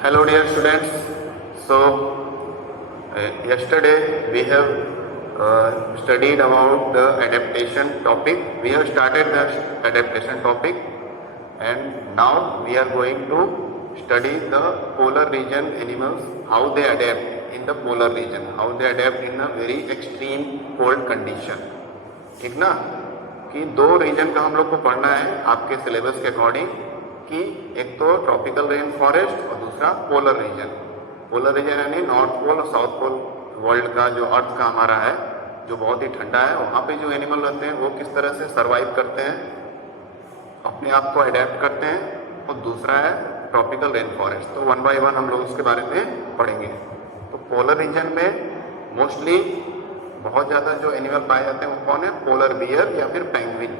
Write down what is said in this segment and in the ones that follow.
Hello, dear students. So, yesterday we have studied about the adaptation topic. We have started the adaptation topic, and now we are going to study the polar region animals, how they adapt in the polar region, how they adapt in a very extreme cold condition. ठीक ना, कि दो reason का हम लोग को पढ़ना है आपके सिलेबस के अकॉर्डिंग, कि एक तो ट्रॉपिकल रेन फॉरेस्ट और दूसरा पोलर रीजन। पोलर रीजन यानी नॉर्थ पोल और साउथ पोल वर्ल्ड का, जो अर्थ का हमारा है, जो बहुत ही ठंडा है, वहाँ पे जो एनिमल रहते हैं वो किस तरह से सर्वाइव करते हैं, अपने आप को अडेप्ट करते हैं। और दूसरा है ट्रॉपिकल रेन फॉरेस्ट। तो वन बाय वन हम लोग उसके बारे में पढ़ेंगे। तो पोलर रीजन में मोस्टली बहुत ज़्यादा जो एनिमल पाए जाते हैं वो कौन है? पोलर बियर या फिर penguin.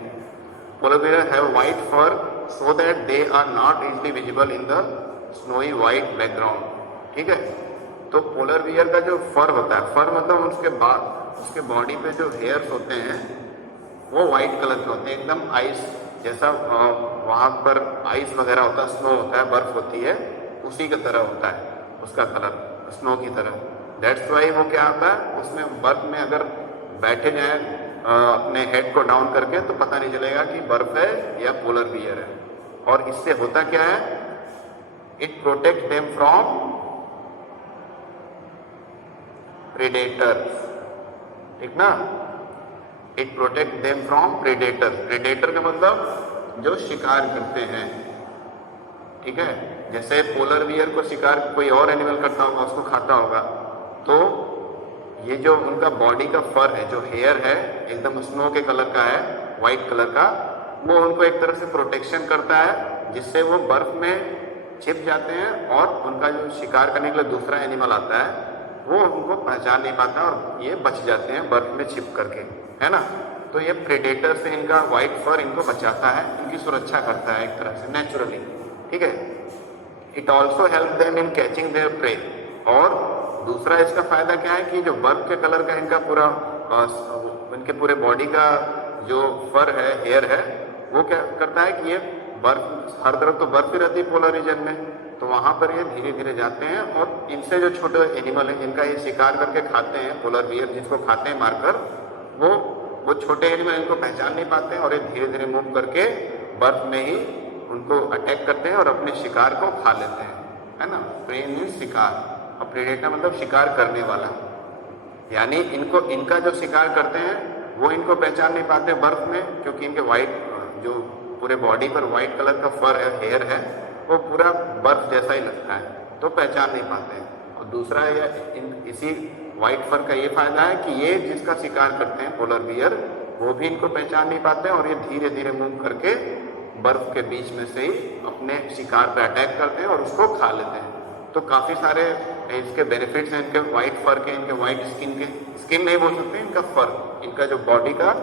Polar bear have white fur so that they are not easily visible in the snowy white background. ठीक है, तो पोलर बियर का जो फर होता है, फर मतलब उसके बॉडी पे जो हेयर्स होते हैं वो वाइट कलर के होते हैं, एकदम आइस जैसा। वहाँ पर आइस वगैरह होता है, स्नो होता है, बर्फ होती है, उसी की तरह होता है उसका कलर, स्नो की तरह। दैट्स वाई वो क्या होता है, उसमें बर्फ में अगर बैठे जाए अपने हेड को डाउन करके तो पता नहीं चलेगा कि बर्फ है या पोलर बियर है। और इससे होता क्या है, it protect them from predators. ठीक ना, it protect them from predators. Predator का मतलब जो शिकार करते हैं। ठीक है, जैसे पोलर बियर को शिकार कोई और एनिमल करता होगा, उसको खाता होगा, तो ये जो उनका बॉडी का फर है, जो हेयर है, एकदम स्नो के कलर का है, वाइट कलर का, वो उनको एक तरह से प्रोटेक्शन करता है, जिससे वो बर्फ में छिप जाते हैं और उनका जो शिकार करने के लिए दूसरा एनिमल आता है वो उनको पहचान नहीं पाता और ये बच जाते हैं बर्फ में छिप करके, है ना। तो ये प्रेडेटर से इनका वाइट फर इनको बचाता है, इनकी सुरक्षा करता है एक तरह से नेचुरली। ठीक है, it also help them in catching there pray. और दूसरा इसका फायदा क्या है कि जो बर्फ के कलर का इनका पूरा इनके पूरे बॉडी का जो फर है, हेयर है, वो क्या करता है कि ये बर्फ, हर तरफ तो बर्फ ही रहती है पोलर रीजन में, तो वहाँ पर ये धीरे धीरे जाते हैं और इनसे जो छोटे एनिमल हैं इनका ये शिकार करके खाते हैं, पोलर बियर जिसको खाते हैं मारकर, वो छोटे एनिमल इनको पहचान नहीं पाते हैं और ये धीरे धीरे मूव करके बर्फ में ही उनको अटैक करते हैं और अपने शिकार को खा लेते हैं, है ना। प्रे मीन्स शिकार, और प्रेडेटर मतलब शिकार करने वाला। यानी इनका जो शिकार करते हैं वो इनको पहचान नहीं पाते बर्फ में, क्योंकि इनके वाइट, जो पूरे बॉडी पर वाइट कलर का फर है, हेयर है, वो पूरा बर्फ जैसा ही लगता है, तो पहचान नहीं पाते हैं। और दूसरा इसी वाइट फर का ये फायदा है कि ये जिसका शिकार करते हैं पोलर बियर, वो भी इनको पहचान नहीं पाते और ये धीरे धीरे मूव करके बर्फ के बीच में से ही अपने शिकार पर अटैक करते हैं और उसको खा लेते हैं। तो काफ़ी सारे इसके बेनिफिट्स हैं इनके वाइट फर के, इनके वाइट स्किन के। स्किन नहीं बोल सकते, इनका फर, इनका जो बॉडी का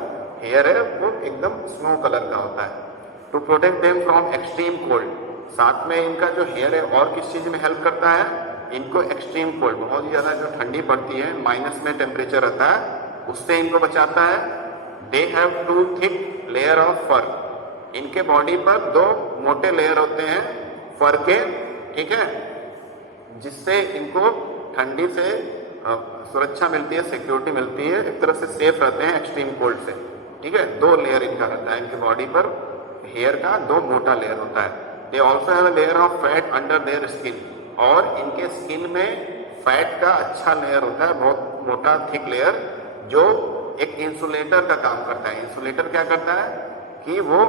हेयर है वो एकदम स्नो कलर का होता है। To protect them from extreme cold, साथ में इनका जो हेयर है और किस चीज़ में हेल्प करता है, इनको एक्सट्रीम कोल्ड, बहुत ही ज़्यादा जो ठंडी पड़ती है, माइनस में टेम्परेचर रहता है, उससे इनको बचाता है। They have two thick layer of fur, इनके बॉडी पर दो मोटे लेयर होते हैं फर के, ठीक है, जिससे इनको ठंडी से सुरक्षा मिलती है, सिक्योरिटी मिलती है, एक तरह से सेफ रहते हैं एक्सट्रीम कोल्ड से। ठीक है, दो लेयर इनका रहता है, इनके बॉडी पर हेयर का दो मोटा लेयर होता है। They also have a layer of fat under their skin, और इनके स्किन में फैट का अच्छा लेयर होता है, बहुत मोटा थिक लेयर, जो एक इंसुलेटर का काम करता है। इंसुलेटर क्या करता है कि वो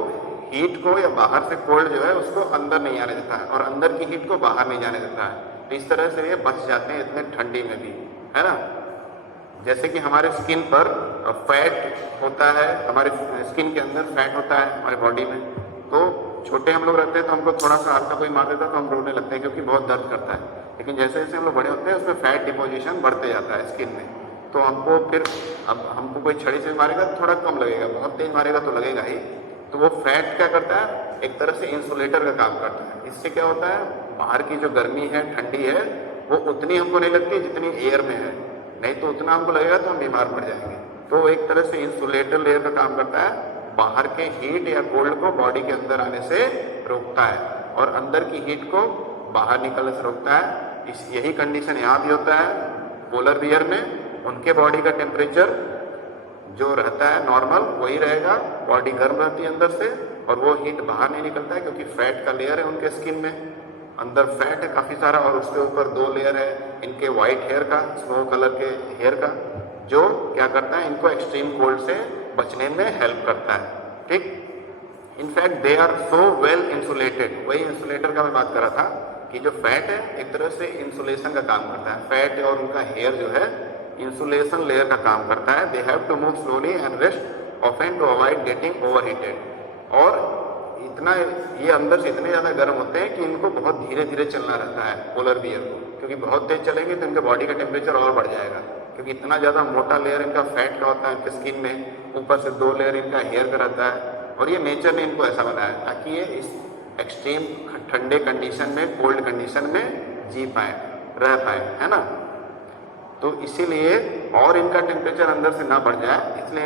हीट को या बाहर से कोल्ड जो है उसको अंदर नहीं आने देता है और अंदर की हीट को बाहर नहीं जाने देता है। तो इस तरह से ये बच जाते हैं इतने ठंडी में भी, है ना। जैसे कि हमारे स्किन पर फैट होता है, हमारे स्किन के अंदर फैट होता है हमारे बॉडी में, तो छोटे हम लोग रहते हैं तो हमको थोड़ा सा हल्का कोई मार देता है तो हम रोने लगते हैं क्योंकि बहुत दर्द करता है। लेकिन जैसे जैसे हम लोग बड़े होते हैं उसमें फैट डिपोजिशन बढ़ते जाता है स्किन में, तो हमको फिर, अब हमको कोई छड़ी से मारेगा तो थोड़ा कम लगेगा, बहुत तेज मारेगा तो लगेगा ही। तो वो फैट क्या करता है, एक तरह से इंसुलेटर का काम करता है। इससे क्या होता है, बाहर की जो गर्मी है, ठंडी है, वो उतनी हमको नहीं लगती जितनी एयर में है, नहीं तो उतना हमको लगेगा तो हम बीमार पड़ जाएंगे। तो वो एक तरह से इंसुलेटर लेयर का काम करता है, बाहर के हीट या कोल्ड को बॉडी के अंदर आने से रोकता है और अंदर की हीट को बाहर निकलने से रोकता है। यही कंडीशन यहाँ भी होता है पोलर बियर में। उनके बॉडी का टेम्परेचर जो रहता है नॉर्मल वही रहेगा, बॉडी गर्म रहती है अंदर से और वो हीट बाहर नहीं निकलता है क्योंकि फैट का लेयर है उनके स्किन में, अंदर फैट है काफ़ी सारा और उसके ऊपर 2 लेयर है इनके वाइट हेयर का, स्नो कलर के हेयर का, जो क्या करता है इनको एक्सट्रीम कोल्ड से बचने में हेल्प करता है। ठीक, in fact they are so well insulated. वही इंसुलेटर का मैं बात कर रहा था कि जो फैट है एक तरह से इंसुलेशन का काम करता है। फैट और उनका हेयर जो है इंसुलेशन लेयर का काम करता है। They have to move slowly and rest often to avoid getting overheated. और इतना ये अंदर से इतने ज़्यादा गर्म होते हैं कि इनको बहुत धीरे धीरे चलना रहता है पोलर बियर को, क्योंकि बहुत तेज चलेंगे तो इनके बॉडी का टेम्परेचर और बढ़ जाएगा, क्योंकि इतना ज़्यादा मोटा लेयर इनका फैट का होता है इनके स्किन में, ऊपर से 2 लेयर इनका हेयर का रहता है। और ये नेचर ने इनको ऐसा बनाया ताकि ये इस एक्सट्रीम ठंडे कंडीशन में, कोल्ड कंडीशन में जी पाए, रह पाए, है ना। तो इसीलिए और इनका टेम्परेचर अंदर से ना बढ़ जाए, इसलिए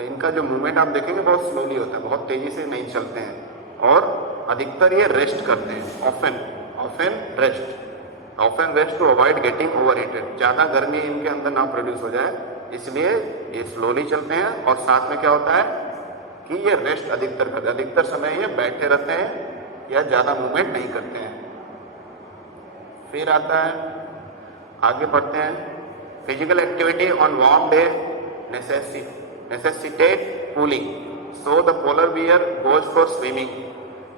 इनका जो मूवमेंट आप देखेंगे बहुत स्लोली होता है, बहुत तेज़ी से नहीं चलते हैं और अधिकतर ये रेस्ट करते हैं, often rest to avoid getting overheated. ज़्यादा गर्मी इनके अंदर ना प्रोड्यूस हो जाए, इसलिए ये स्लोली चलते हैं। और साथ में क्या होता है कि ये रेस्ट अधिकतर करते हैं, अधिकतर समय ये बैठे रहते हैं या ज़्यादा मूवमेंट नहीं करते हैं। फिर आता है, आगे बढ़ते हैं, physical activity on warm day necessitate cooling, so the polar bear goes for swimming।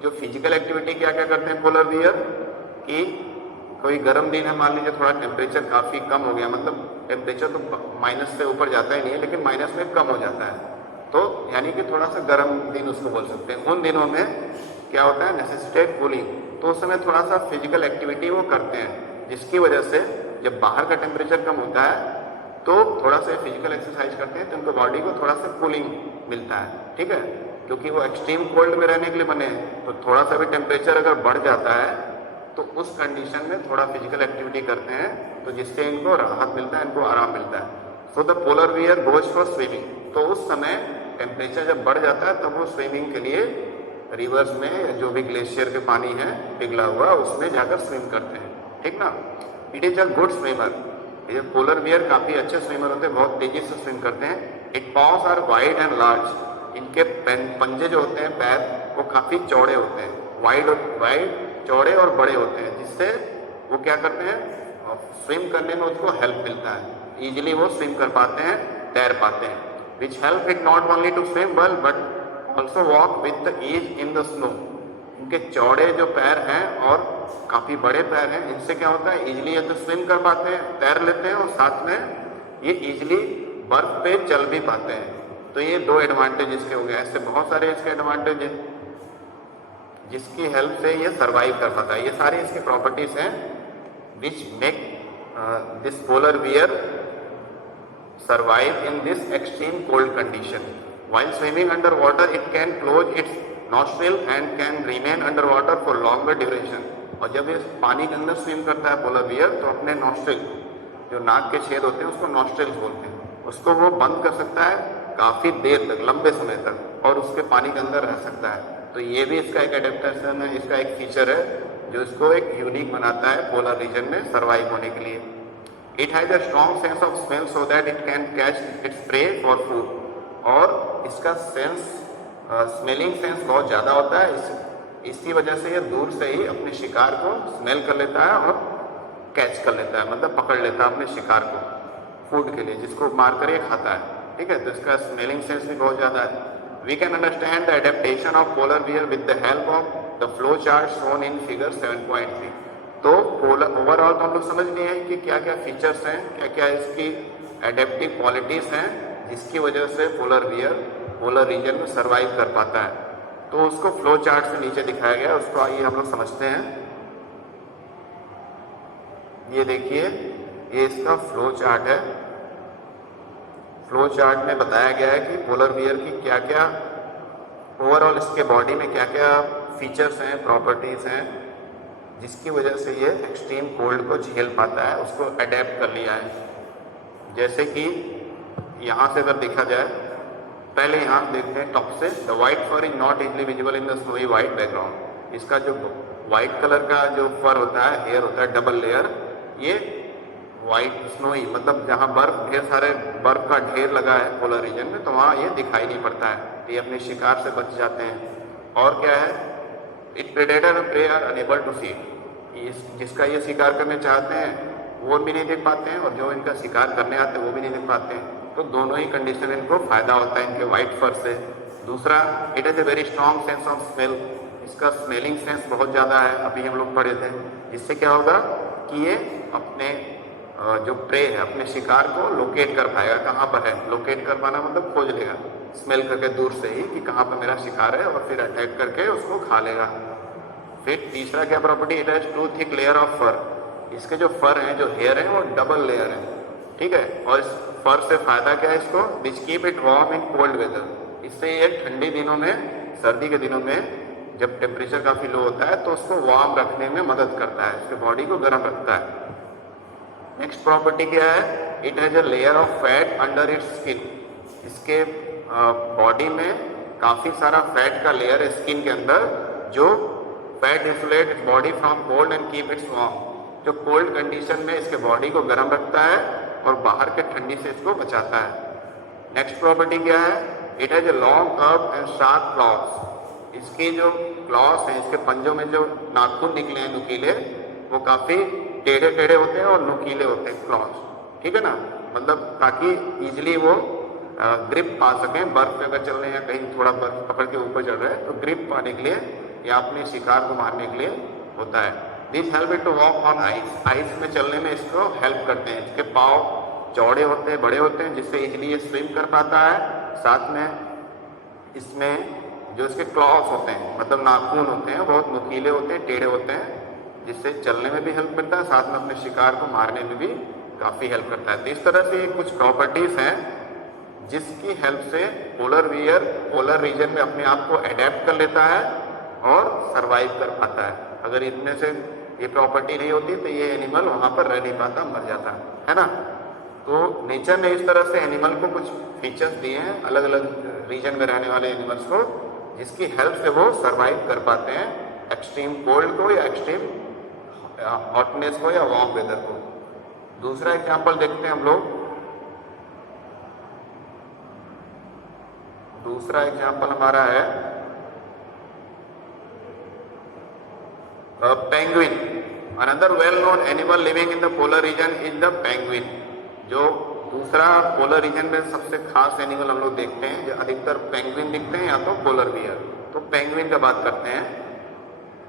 जो फिजिकल एक्टिविटी क्या क्या करते हैं पोलर बियर कि कोई गर्म दिन है, मान लीजिए थोड़ा टेम्परेचर काफ़ी कम हो गया, मतलब टेम्परेचर तो माइनस से ऊपर जाता ही नहीं है लेकिन माइनस में कम हो जाता है, तो यानी कि थोड़ा सा गर्म दिन उसको बोल सकते हैं। उन दिनों में क्या होता है, नेसेसिटेट कूलिंग, तो उस समय थोड़ा सा फिजिकल एक्टिविटी वो करते हैं, जिसकी वजह से जब बाहर का टेम्परेचर कम होता है तो थोड़ा सा फिजिकल एक्सरसाइज करते हैं तो उनको बॉडी को थोड़ा सा कूलिंग मिलता है। ठीक है, क्योंकि वो एक्सट्रीम कोल्ड में रहने के लिए बने हैं, तो थोड़ा सा भी टेम्परेचर अगर बढ़ जाता है तो उस कंडीशन में थोड़ा फिजिकल एक्टिविटी करते हैं, तो जिससे इनको राहत मिलता है, इनको आराम मिलता है। So the polar bear goes for swimming, तो उस समय टेम्परेचर जब बढ़ जाता है तब वो स्विमिंग के लिए रिवर्स में जो भी ग्लेशियर के पानी है पिघला हुआ उसमें जाकर स्विम करते हैं। ठीक ना, it is a good swimmer. ये पोलर बियर काफ़ी अच्छे स्विमर होते हैं, बहुत तेज़ी से स्विम करते हैं। It paws are wide and large, इनके पंजे जो होते हैं पैर वो काफ़ी चौड़े होते हैं, वाइड चौड़े और बड़े होते हैं, जिससे वो क्या करते हैं, स्विम करने में उसको हेल्प मिलता है, ईजिली वो स्विम कर पाते हैं, तैर पाते हैं। Which help it not only to swim well but also walk with the ease in the snow. इनके चौड़े जो पैर हैं और काफ़ी बड़े पैर हैं, इनसे क्या होता है, इजीली या तो स्विम कर पाते हैं, तैर लेते हैं और साथ में ये इजीली बर्फ पे चल भी पाते हैं। तो ये 2 एडवांटेज इसके हो गए। ऐसे बहुत सारे इसके एडवांटेज हैं जिसकी हेल्प से ये सर्वाइव कर पाता है। ये सारी इसकी प्रॉपर्टीज हैं which make this polar bear survive in this extreme cold condition. While swimming underwater, it can close its nostril and can remain underwater for longer duration। और जब ये पानी के अंदर स्विम करता है पोलर बियर तो अपने नॉस्ट्रिल, जो नाक के छेद होते हैं उसको नॉस्ट्रिल्स बोलते हैं, उसको वो बंद कर सकता है काफ़ी देर तक, लंबे समय तक, और उसके पानी के अंदर रह सकता है। तो ये भी इसका एक एडेप्टेशन है, इसका एक फीचर है जो इसको एक यूनिक बनाता है पोलर रीजन में सर्वाइव होने के लिए। It has a strong sense of smell so that it can catch its prey for food. और इसका सेंस, स्मेलिंग सेंस बहुत ज़्यादा होता है, इसकी वजह से ये दूर से ही अपने शिकार को स्मेल कर लेता है और कैच कर लेता है, मतलब पकड़ लेता है अपने शिकार को फूड के लिए, जिसको मार कर ये खाता है। ठीक है, तो इसका स्मेलिंग सेंस भी बहुत ज़्यादा है। We can understand the adaptation of polar bear with the help of the flow chart shown in figure 7.3। तो ओवरऑल तो हम लोग समझ लिए हैं कि क्या क्या फीचर्स हैं, क्या क्या इसकी एडेप्टिव क्वालिटीज़ हैं जिसकी वजह से पोलर बियर पोलर रीजन में सर्वाइव कर पाता है। तो उसको फ्लो चार्ट से नीचे दिखाया गया, उसको आइए हम लोग समझते हैं। ये देखिए, ये इसका फ्लो चार्ट है। फ्लो चार्ट में बताया गया है कि पोलर बियर की क्या क्या ओवरऑल इसके बॉडी में क्या क्या फीचर्स हैं, प्रॉपर्टीज़ हैं, जिसकी वजह से ये एक्सट्रीम कोल्ड को झेल पाता है, उसको अडेप्ट कर लिया है। जैसे कि यहाँ से अगर देखा जाए, पहले यहाँ देखते हैं टॉप से, the white fur is not easily visible in the snowy white background. इसका जो वाइट कलर का जो फर होता है, हेयर होता है, डबल लेयर, ये वाइट स्नोई मतलब जहाँ बर्फ, ढेर सारे बर्फ का ढेर लगा है पोलर रीजन में, तो वहाँ ये दिखाई नहीं पड़ता है, तो ये अपने शिकार से बच जाते हैं। और क्या है, it predator and prey are unable to see, जिसका ये शिकार करने चाहते हैं वो भी नहीं देख पाते हैं, और जो इनका शिकार करने आते हैं वो भी नहीं देख पाते हैं। तो दोनों ही कंडीशन में इनको फायदा होता है इनके वाइट फर से। दूसरा, it has a very strong sense of smell, इसका स्मेलिंग सेंस बहुत ज़्यादा है, अभी हम लोग पढ़े थे। इससे क्या होगा कि ये अपने जो प्रे है, अपने शिकार को लोकेट कर पाएगा, कहाँ पर है। लोकेट कर पाना मतलब खोज लेगा, स्मेल करके दूर से ही कि कहाँ पर मेरा शिकार है, और फिर अटैक करके उसको खा लेगा। फिर तीसरा क्या property, it has two thick layer of fur, इसके जो फर हैं, जो हेयर है, वो डबल लेयर है, ठीक है। और इस फर से फायदा क्या है इसको, which keep it warm in cold weather, इससे ये ठंडी दिनों में, सर्दी के दिनों में जब टेम्परेचर काफ़ी लो होता है तो उसको वार्म रखने में मदद करता है, इसके बॉडी को गर्म रखता है। नेक्स्ट प्रॉपर्टी क्या है, it has a layer of fat under its skin, इसके बॉडी में काफ़ी सारा फैट का लेयर है स्किन के अंदर, जो fat insulate its body from cold and keep its warm, जो कोल्ड कंडीशन में इसके बॉडी को गर्म रखता है और बाहर के ठंडी से इसको बचाता है। नेक्स्ट प्रॉपर्टी क्या है, it has a long curve and sharp claws, इसके जो क्लॉस हैं, इसके पंजों में जो नाखून निकले हैं नुकीले, वो काफ़ी टेढ़े टेढ़े होते हैं और नुकीले होते हैं क्लॉस, ठीक है ना, मतलब ताकि इजिली वो ग्रिप पा सकें, बर्फ पे अगर चल रहे हैं, कहीं थोड़ा बर्फ पकड़ के ऊपर चल रहे हैं तो ग्रिप पाने के लिए या अपने शिकार को मारने के लिए होता है। This help it to walk on ice, ice में चलने में इसको हेल्प करते हैं, इसके पाँव चौड़े होते हैं, बड़े होते हैं, जिससे इजिली ये स्विम कर पाता है। साथ में इसमें जो इसके क्लॉस होते हैं, मतलब नाखून होते हैं, बहुत नुकीले होते हैं, टेढ़े होते हैं, जिससे चलने में भी हेल्प करता है, साथ में अपने शिकार को मारने में भी काफ़ी हेल्प करता है। तो इस तरह से कुछ प्रॉपर्टीज़ हैं जिसकी हेल्प से पोलर बियर पोलर रीजन में अपने आप को अडेप्ट कर लेता है और सरवाइव कर पाता है। अगर इतने से ये प्रॉपर्टी नहीं होती तो ये एनिमल वहाँ पर रह नहीं पाता, मर जाता है ना। तो नेचर ने इस तरह से एनिमल को कुछ फीचर्स दिए हैं, अलग अलग रीजन में रहने वाले एनिमल्स को, जिसकी हेल्प से वो सरवाइव कर पाते हैं एक्सट्रीम कोल्ड को या एक्सट्रीम हॉटनेस को या वार्म वेदर को। दूसरा एग्जाम्पल देखते हैं हम लोग, दूसरा एग्जाम्पल हमारा है penguin. Another well known animal living in the polar reason is the penguin. जो दूसरा पोलर रीजन में सबसे खास एनिमल हम लोग देखते हैं, जो अधिकतर पेंगुइन दिखते हैं या तो पोलर बियर। तो पेंगुइन का बात करते हैं।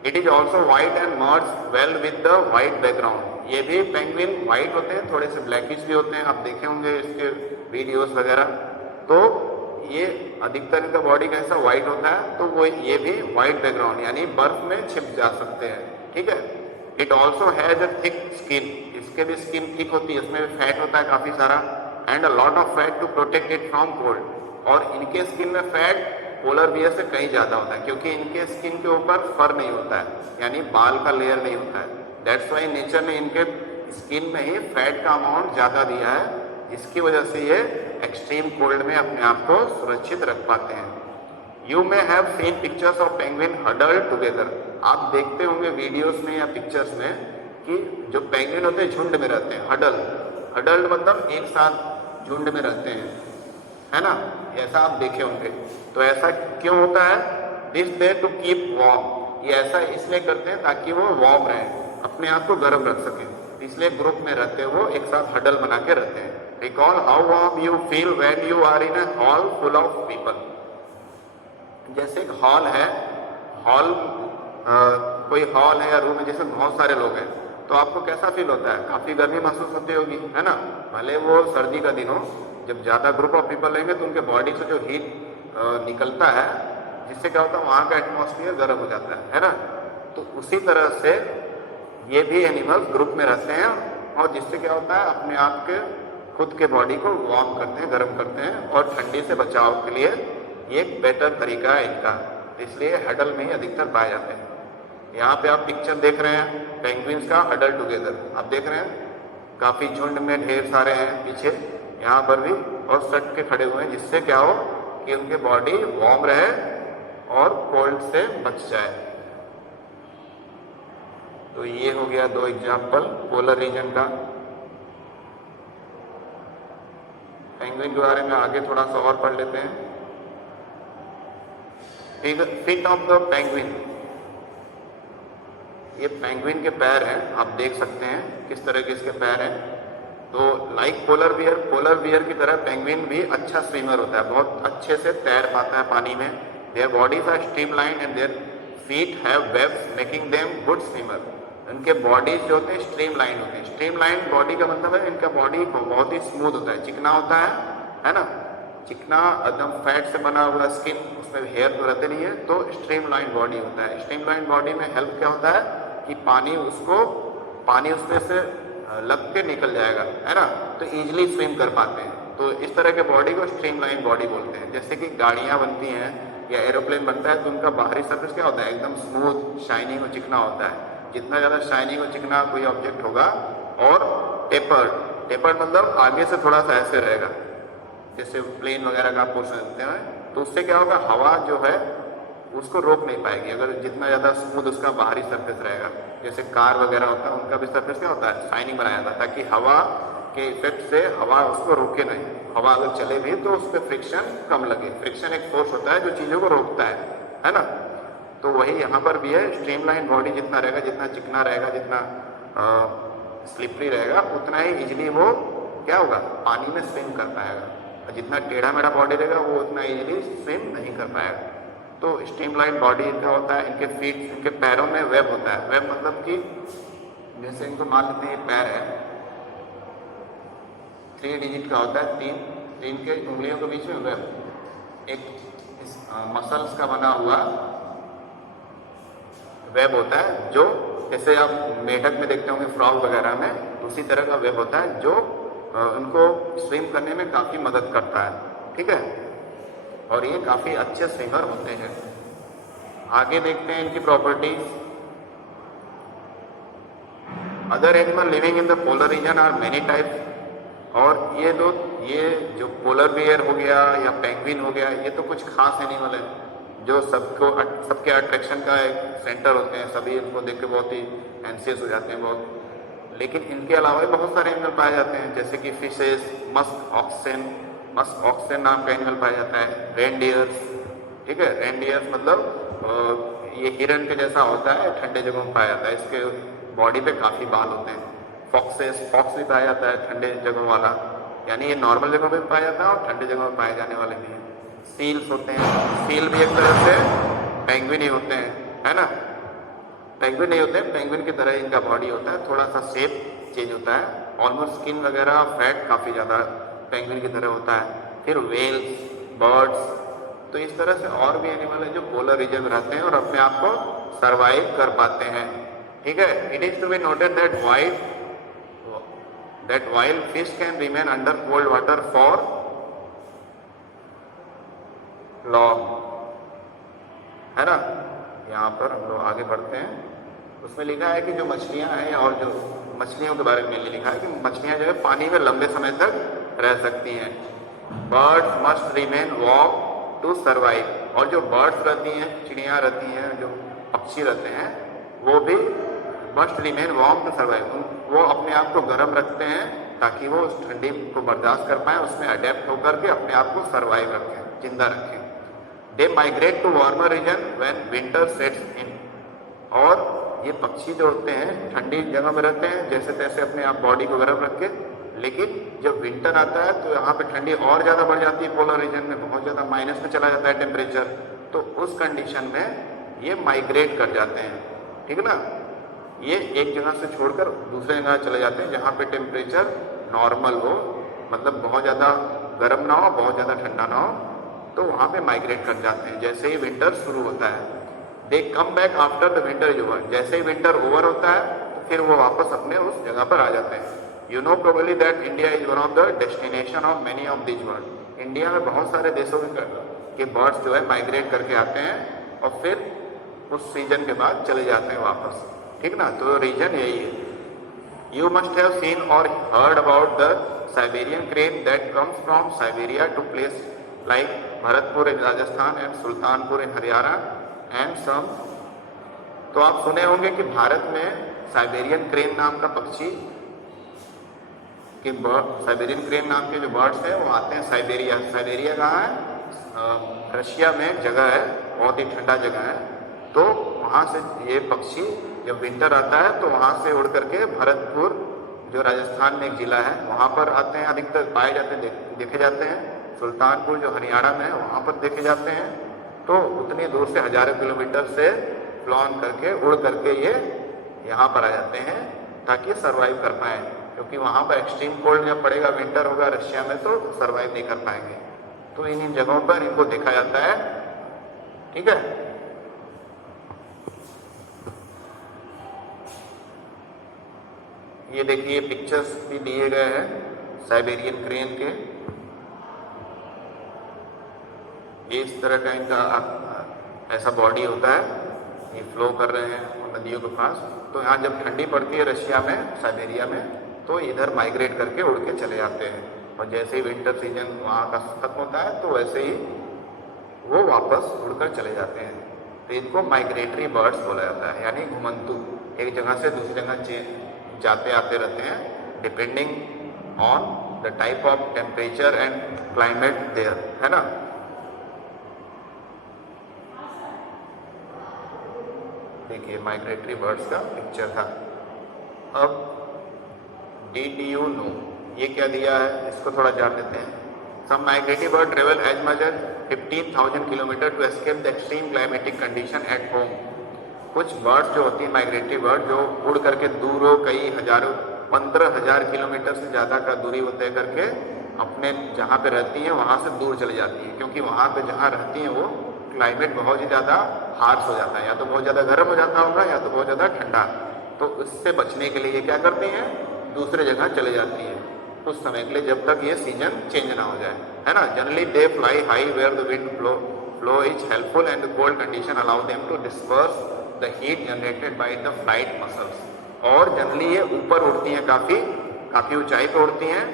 It is also white and merge well with the white background. ये भी पेंगुइन वाइट होते हैं, थोड़े से ब्लैकिश भी होते हैं, आप देखे होंगे इसके वीडियोस वगैरह। तो ये अधिकतर इनका बॉडी कैसा वाइट होता है, तो वो ये भी वाइट बैकग्राउंड यानी बर्फ में छिप जा सकते हैं, ठीक है। It also has a thick skin, इसके भी स्किन थिक होती है, इसमें भी फैट होता है काफ़ी सारा, and a lot of fat to protect it from cold. और इनके स्किन में फैट पोलर बियर से कहीं ज़्यादा होता है, क्योंकि इनके स्किन के ऊपर फर नहीं होता है, यानी बाल का लेयर नहीं होता है। दैट्स वाई नेचर ने इनके स्किन में ही फैट का अमाउंट ज़्यादा दिया है, इसकी वजह से ये एक्सट्रीम कोल्ड में अपने आप को सुरक्षित रख पाते हैं। You may have seen pictures of penguin huddled together. आप देखते होंगे वीडियोस में या पिक्चर्स में कि जो पेंगुइन होते हैं झुंड में रहते हैं, हडल्ड मतलब एक साथ झुंड में रहते हैं, है ना, ऐसा आप देखे होंगे। तो ऐसा क्यों होता है, this they to keep warm, ये ऐसा इसलिए करते हैं ताकि वो वार्म रहे, अपने आप को गर्म रख सके, इसलिए ग्रुप में रहते हैं, वो एक साथ हडल बना के रहते हैं। Recall how warm you feel when you are in a hall full of people। जैसे एक हॉल है, कोई हॉल है या रूम है, जैसे बहुत सारे लोग हैं, तो आपको कैसा फील होता है, काफ़ी गर्मी महसूस होती होगी, है ना। भले वो सर्दी का दिन हो, जब ज़्यादा ग्रुप ऑफ पीपल रहेंगे तो उनके बॉडी से जो हीट निकलता है, जिससे क्या होता है वहाँ का एटमॉस्फेयर गर्म हो जाता है ना। तो उसी तरह से ये भी एनिमल्स ग्रुप में रहते हैं, और जिससे क्या होता है अपने आप के खुद के बॉडी को वार्म करते हैं, गर्म करते हैं, और ठंडी से बचाव के लिए ये एक बेटर तरीका है इनका, इसलिए हडल में ही अधिकतर पाए जाते हैं। यहाँ पे आप पिक्चर देख रहे हैं पेंगुइन्स का हडल टुगेदर, आप देख रहे हैं काफ़ी झुंड में ढेर सारे हैं पीछे, यहाँ पर भी, और सट के खड़े हुए हैं, जिससे क्या हो कि उनके बॉडी वार्म रहे और कोल्ड से बच जाए। तो ये हो गया 2 एग्जाम्पल पोलर रीजन का। पेंगुइन के बारे में आगे थोड़ा सा और पढ़ लेते हैं। फीट ऑफ द पेंगुइन, ये पेंगुइन के पैर हैं, आप देख सकते हैं किस तरह के इसके पैर हैं। तो लाइक पोलर बियर की तरह पेंगुइन भी अच्छा स्विमर होता है, बहुत अच्छे से तैर पाता है पानी में। There bodies are streamline and their feet have webs making them good swimmer. इनके बॉडीज जो होते हैं स्ट्रीमलाइन होते हैं। स्ट्रीमलाइन बॉडी का मतलब है इनका बॉडी बहुत ही स्मूथ होता है, चिकना होता है ना, चिकना एकदम फैट से बना हुआ स्किन, उसमें हेयर तो रहते नहीं है, तो स्ट्रीमलाइन बॉडी होता है। स्ट्रीमलाइन बॉडी में हेल्प क्या होता है कि पानी उसमें से लग के निकल जाएगा, है ना, तो इजीली स्विम कर पाते हैं। तो इस तरह के बॉडी को स्ट्रीमलाइन बॉडी बोलते हैं। जैसे कि गाड़ियाँ बनती हैं या एरोप्लेन बनता है तो उनका बाहरी सर्फेस क्या होता है, एकदम स्मूथ शाइनिंग और चिकना होता है। जितना ज़्यादा शाइनिंग और चिकना कोई ऑब्जेक्ट होगा, और टेपर्ड मतलब आगे से थोड़ा सा ऐसे रहेगा, जैसे प्लेन वगैरह का आप पोर्शन देखते हैं, तो उससे क्या होगा, हवा जो है उसको रोक नहीं पाएगी अगर जितना ज़्यादा स्मूथ उसका बाहरी सरफेस रहेगा। जैसे कार वगैरह होता है, उनका भी सरफेस क्या होता है, शाइनिंग बनाया जाता है, ताकि हवा के इफेक्ट से हवा उसको रोके नहीं। हवा अगर चले भी तो उस पर फ्रिक्शन कम लगे। फ्रिक्शन एक फोर्स होता है जो चीज़ों को रोकता है ना। तो वही यहाँ पर भी है, स्ट्रीमलाइन बॉडी जितना रहेगा, जितना चिकना रहेगा, जितना स्लिपरी रहेगा, उतना ही इजीली वो क्या होगा, पानी में स्विम कर पाएगा। और जितना टेढ़ा मेढ़ा बॉडी रहेगा वो उतना इजीली स्विम नहीं कर पाएगा। तो स्ट्रीमलाइन बॉडी इनका होता है। इनके फीट, इनके पैरों में वेब होता है। वेब मतलब कि जैसे इनको मान लेते हैं ये पैर है, 3 डिजिट का होता है, 3 के उंगलियों के बीच में वेब, एक मसल्स का बना हुआ वेब होता है, जो जैसे आप मेढक में देखते होंगे, फ्रॉग वगैरह में, उसी तरह का वेब होता है जो उनको स्विम करने में काफ़ी मदद करता है। ठीक है, और ये काफ़ी अच्छे स्विमर होते हैं। आगे देखते हैं इनकी properties. Other animal living in the polar region are many types. और ये जो पोलर बियर हो गया या पेंगुइन हो गया, ये तो कुछ खास एनिमल है जो सबके अट्रैक्शन का एक सेंटर होते हैं। सभी इनको देख के बहुत ही एंशियस हो जाते हैं बहुत। लेकिन इनके अलावा भी बहुत सारे एनिमल पाए जाते हैं, जैसे कि फिशेस, मस्क ऑक्सेन नाम का एनिमल पाया जाता है। रेनडियर्स, ठीक है, रेनडियर्स मतलब ये हिरन के जैसा होता है, ठंडे जगहों में पाया जाता है, इसके बॉडी पे काफ़ी बाल होते हैं। फॉक्स भी पाया जाता है ठंडे जगहों वाला, यानी ये नॉर्मल जगहों पे पाया जाता है और ठंडे जगहों में पाए जाने वाले भी हैं। सील्स होते हैं, सील भी एक तरह से पेंगुइन ही होते हैं, है ना, पेंगुइन नहीं होते हैं, पेंगुइन की तरह इनका बॉडी होता है, थोड़ा सा शेप चेंज होता है। ऑलमोस्ट स्किन वगैरह फैट काफ़ी ज़्यादा पेंगुइन की तरह होता है। फिर वेल्स, बर्ड्स, तो इस तरह से और भी एनिमल है जो पोलर रीजन में रहते हैं और अपने आप को सर्वाइव कर पाते हैं। ठीक है, it is to be noted that while fish can remain under cold water for long, है ना। यहाँ पर हम लोग आगे बढ़ते हैं, उसमें लिखा है कि जो मछलियाँ हैं, और जो मछलियों के बारे में लिखा है कि मछलियाँ जो है पानी में लंबे समय तक रह सकती हैं। Birds must remain warm to survive. और जो बर्ड्स रहती हैं, चिड़ियाँ रहती हैं, जो पक्षी रहते हैं, वो भी must remain warm to survive. वो अपने आप को गर्म रखते हैं ताकि वो उस ठंडी को बर्दाश्त कर पाएँ, उसमें अडेप्ट होकर के अपने आप को सर्वाइव रखें, जिंदा रखें। They migrate to warmer region when winter sets in. और ये पक्षी जो होते हैं ठंडी जगह में रहते हैं, जैसे तैसे अपने आप बॉडी को गर्म रख के, लेकिन जब विंटर आता है तो यहाँ पे ठंडी और ज़्यादा बढ़ जाती है, पोलर रीजन में बहुत ज़्यादा माइनस में चला जाता है टेम्परेचर, तो उस कंडीशन में ये माइग्रेट कर जाते हैं। ठीक है ना, ये एक जगह से छोड़कर दूसरे जगह चले जाते हैं जहाँ पे टेम्परेचर नॉर्मल हो, मतलब बहुत ज़्यादा गर्म ना हो, बहुत ज़्यादा ठंडा ना हो, तो वहाँ पे माइग्रेट कर जाते हैं जैसे ही विंटर शुरू होता है। They come back after the winter is over. जैसे ही विंटर ओवर होता है तो फिर वो वापस अपने उस जगह पर आ जाते हैं। You know probably that India is one of the destination of many of this bird. India में बहुत सारे देशों के बर्ड्स जो है माइग्रेट करके आते हैं और फिर उस सीजन के बाद चले जाते हैं वापस। ठीक ना, तो रीजन यही है। यू मस्ट हैव सीन और heard about the Siberian crane that comes from Siberia to place like Bharatpur in Rajasthan and Sultanpur in Haryana and some. तो आप सुने होंगे कि भारत में साइबेरियन क्रेन नाम का पक्षी के साइबेरियन क्रेन नाम के जो बर्ड्स हैं वो आते हैं साइबेरिया। साइबेरिया कहाँ है? रशिया में एक जगह है, बहुत ही ठंडा जगह है। तो वहाँ से ये पक्षी जब विंटर आता है तो वहाँ से उड़ करके भरतपुर जो राजस्थान में एक जिला है वहाँ पर आते हैं, अधिकतर पाए जाते हैं, देखे जाते हैं। सुल्तानपुर जो हरियाणा में है वहाँ पर देखे जाते हैं। तो उतनी दूर से हजारों किलोमीटर से फ्लॉन करके उड़ करके ये यहाँ पर आ जाते हैं ताकि सर्वाइव कर पाएँ, क्योंकि वहाँ पर एक्सट्रीम कोल्ड जब पड़ेगा, विंटर होगा रशिया में, तो सर्वाइव नहीं कर पाएंगे। तो इन जगहों पर इनको देखा जाता है। ठीक है, ये देखिए पिक्चर्स भी दिए गए हैं साइबेरियन क्रेन के। ये इस तरह का इनका ऐसा बॉडी होता है, ये फ्लो कर रहे हैं नदियों के पास। तो यहाँ जब ठंडी पड़ती है रशिया में, साइबेरिया में, तो इधर माइग्रेट करके उड़ के चले जाते हैं। और जैसे ही विंटर सीजन वहाँ का खत्म होता है तो वैसे ही वो वापस उड़कर चले जाते हैं। तो इनको माइग्रेटरी बर्ड्स बोला जाता है, यानी घुमंतु, एक जगह से दूसरी जगह जाते आते रहते हैं, depending on the type of temperature and climate there, है ना। देखिए माइग्रेटरी बर्ड्स का पिक्चर था। अब डिड यू नो, ये क्या दिया है इसको थोड़ा जान लेते हैं। Some migratory bird travel as much as 15,000 kilometre to escape the extreme climatic condition at home. कुछ बर्ड्स जो होती हैं माइग्रेटरी बर्ड, जो उड़ करके दूरों कई हजारों 15,000 किलोमीटर से ज़्यादा का दूरी वो तय करके अपने जहाँ पे रहती हैं वहाँ से दूर चली जाती हैं, क्योंकि वहाँ पे जहाँ रहती हैं वो क्लाइमेट बहुत ही ज़्यादा हार्श हो जाता है, या तो बहुत ज़्यादा गर्म हो जाता होगा या तो बहुत ज़्यादा ठंडा। तो इससे बचने के लिए क्या करती हैं, दूसरे जगह चले जाती हैं कुछ समय के लिए, जब तक ये सीजन चेंज ना हो जाए, है ना। Generally they fly high where the wind flow is helpful and the cold condition allow them to disperse the heat generated by the flight muscles. और जनरली ये ऊपर उड़ती हैं, काफ़ी ऊंचाई पर उड़ती हैं,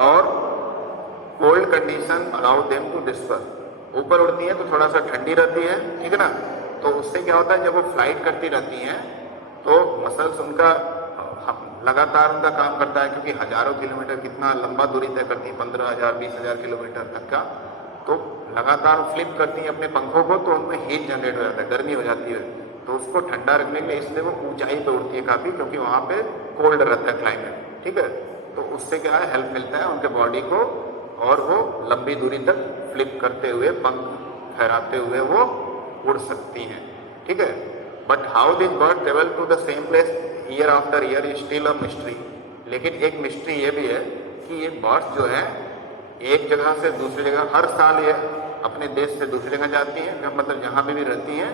और cold condition allow them to disperse, ऊपर उड़ती हैं तो थोड़ा सा ठंडी रहती है, ठीक है ना। तो उससे क्या होता है, जब वो फ्लाइट करती रहती हैं तो मसल्स उनका लगातार उनका काम करता है, क्योंकि हजारों किलोमीटर, कितना लंबा दूरी तय करती है, 15,000 20,000 किलोमीटर तक का। तो लगातार फ्लिप करती हैं अपने पंखों को, तो उनमें हीट जनरेट हो जाता है, गर्मी हो जाती है। तो उसको ठंडा रखने के लिए इसलिए वो ऊंचाई पे उड़ती है काफ़ी, क्योंकि वहाँ पे कोल्ड रहता है क्लाइमेट, ठीक है। तो उससे क्या है, हेल्प मिलता है उनके बॉडी को, और वो लंबी दूरी तक फ्लिप करते हुए, पंख फहराते हुए वो उड़ सकती हैं, ठीक है। But how this bird travel to the same place year after year is still a mystery. लेकिन एक मिस्ट्री ये भी है कि ये बर्ड्स जो है एक जगह से दूसरी जगह हर साल ये अपने देश से दूसरी जगह जाती हैं, मतलब जहाँ भी रहती हैं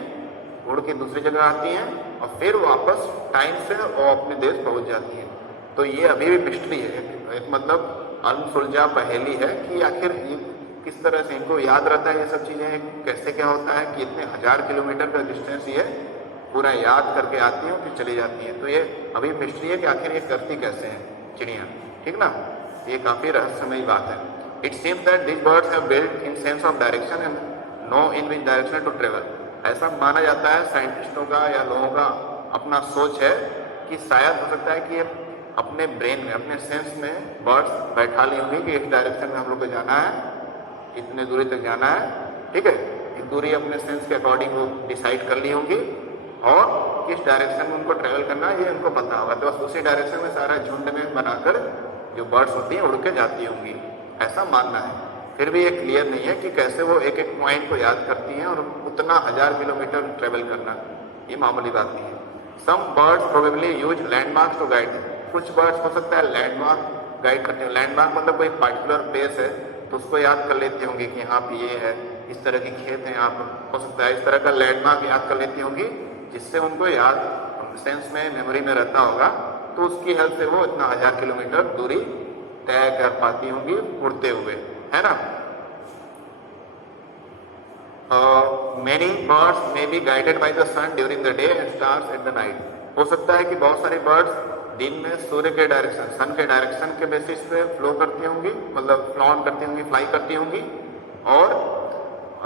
उड़ के दूसरी जगह आती हैं और फिर वापस टाइम से और अपने देश पहुँच जाती हैं। तो ये अभी भी मिस्ट्री है, एक मतलब अनसुलझा पहेली है कि आखिर ये किस तरह से इनको याद रहता है ये सब चीज़ें, कैसे क्या होता है कि इतने 1000 किलोमीटर का डिस्टेंस ये पूरा याद करके आती हैं और फिर चली जाती हैं। तो ये अभी मिस्ट्री है कि आखिर ये करती कैसे हैं चिड़ियाँ, ठीक ना। ये काफ़ी रहस्यमयी बात है। It seems that this birds have built in sense of direction and know in which direction to travel. ऐसा माना जाता है, साइंटिस्टों का या लोगों का अपना सोच है कि शायद हो सकता है कि ये अपने ब्रेन में, अपने सेंस में बर्ड्स बैठा ली होंगी कि इस डायरेक्शन में हम लोग को जाना है, इतने दूरी तक जाना है, ठीक है। एक दूरी अपने सेंस के अकॉर्डिंग वो डिसाइड कर ली होंगी और किस डायरेक्शन में उनको ट्रेवल करना है ये उनको पता होगा। तो बस उसी डायरेक्शन में सारा झुंड में बनाकर जो बर्ड्स होती हैं उड़ के जाती होंगी, ऐसा मानना है। फिर भी ये क्लियर नहीं है कि कैसे वो एक एक पॉइंट को याद करती हैं और उतना 1000 किलोमीटर ट्रेवल करना ये मामूली बात नहीं है। Some birds probably use landmarks to guide. कुछ बर्ड्स हो सकता है लैंडमार्क गाइड करते हैं। लैंडमार्क मतलब कोई पर्टिकुलर प्लेस है तो उसको याद कर लेते होंगे कि यहाँ पे ये है, इस तरह के खेत हैं यहाँ पर, हो सकता है इस तरह का लैंडमार्क याद कर लेती होंगी, जिससे उनको याद सेंस में, मेमोरी में रहता होगा। तो उसकी हेल्प से वो इतना 1000 किलोमीटर दूरी तय कर पाती होंगी उड़ते हुए, है ना। Many birds may be guided by the sun during the day and stars at the night. हो सकता है कि बहुत सारी बर्ड्स दिन में सूर्य के डायरेक्शन, सन के डायरेक्शन के बेसिस पे फ्लो करती होंगी, मतलब फ्लॉन करती होंगी, फ्लाई करती होंगी, और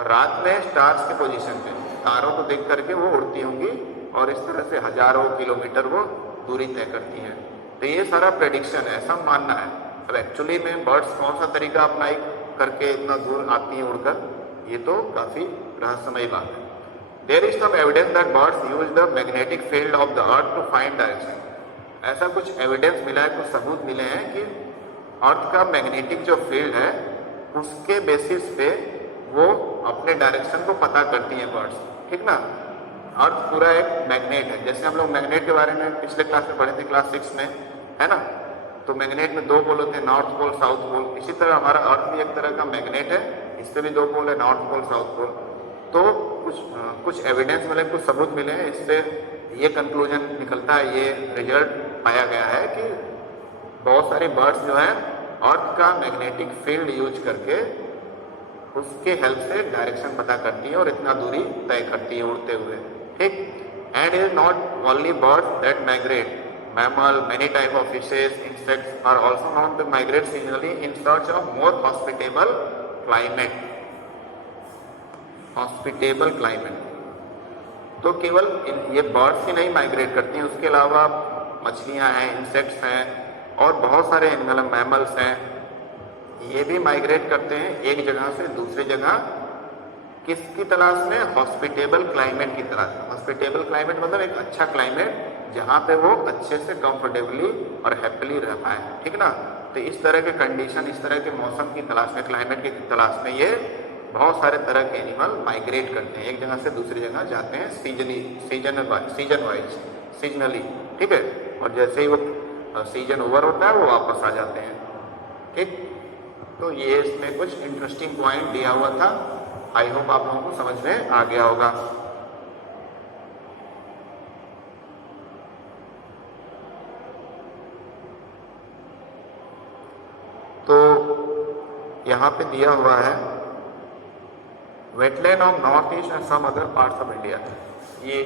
रात में स्टार्स के पोजीशन पे, तारों को देख करके वो उड़ती होंगी और इस तरह से हजारों किलोमीटर वो दूरी तय करती हैं। तो ये सारा प्रेडिक्शन है, ऐसा मानना है। अब एक्चुअली में बर्ड्स कौन सा तरीका अपनाई करके इतना दूर आती हैं उड़कर, ये तो काफ़ी रहस्यमयी बात है। There is some evidence that birds use the magnetic field of the earth to find direction. ऐसा कुछ एविडेंस मिला है, कुछ सबूत मिले हैं कि अर्थ का मैग्नेटिक जो फील्ड है उसके बेसिस पे वो अपने डायरेक्शन को पता करती हैं बर्ड्स, ठीक ना। अर्थ पूरा एक मैग्नेट है, जैसे हम लोग मैग्नेट के बारे में पिछले क्लास में पढ़े थे, क्लास 6 में, है ना। तो मैग्नेट में 2 पोल होते हैं, नॉर्थ पोल साउथ पोल। इसी तरह हमारा अर्थ भी एक तरह का मैग्नेट है, इस पे भी 2 पोल है, नॉर्थ पोल साउथ पोल। तो कुछ एविडेंस मिले, कुछ सबूत मिले हैं, इससे ये कंक्लूजन निकलता है, ये रिजल्ट पाया गया है कि बहुत सारी बर्ड्स जो है अर्थ का मैग्नेटिक फील्ड यूज करके उसके हेल्प से डायरेक्शन पता करती है और इतना दूरी तय करती है उड़ते हुए, ठीक। And is not only birds that migrate, mammal, many type of fishes, insects are also known to migrate seasonally in search of more hospitable climate. Hospitable climate तो केवल ये बर्ड्स ही नहीं माइग्रेट करती हैं, उसके अलावा मछलियां हैं, इंसेक्ट्स हैं और बहुत सारे एनिमल मैमल्स हैं, ये भी माइग्रेट करते हैं एक जगह से दूसरी जगह। किसकी तलाश में? हॉस्पिटेबल क्लाइमेट की तलाश में। हॉस्पिटेबल क्लाइमेट मतलब एक अच्छा क्लाइमेट जहाँ पे वो अच्छे से कंफर्टेबली और हैप्पीली रह पाए, ठीक ना। तो इस तरह के कंडीशन, इस तरह के मौसम की तलाश में, क्लाइमेट की तलाश में ये बहुत सारे तरह के एनिमल माइग्रेट करते हैं, एक जगह से दूसरी जगह जाते हैं सीजन वाइज, सीजनली, ठीक है। और जैसे ही वो सीजन ओवर होता है वो वापस आ जाते हैं, ठीक। तो ये इसमें कुछ इंटरेस्टिंग पॉइंट दिया हुआ था, आई होप आप लोगों को समझ में आ गया होगा। तो यहाँ पे दिया हुआ है wetland of north east and some other parts of India. ये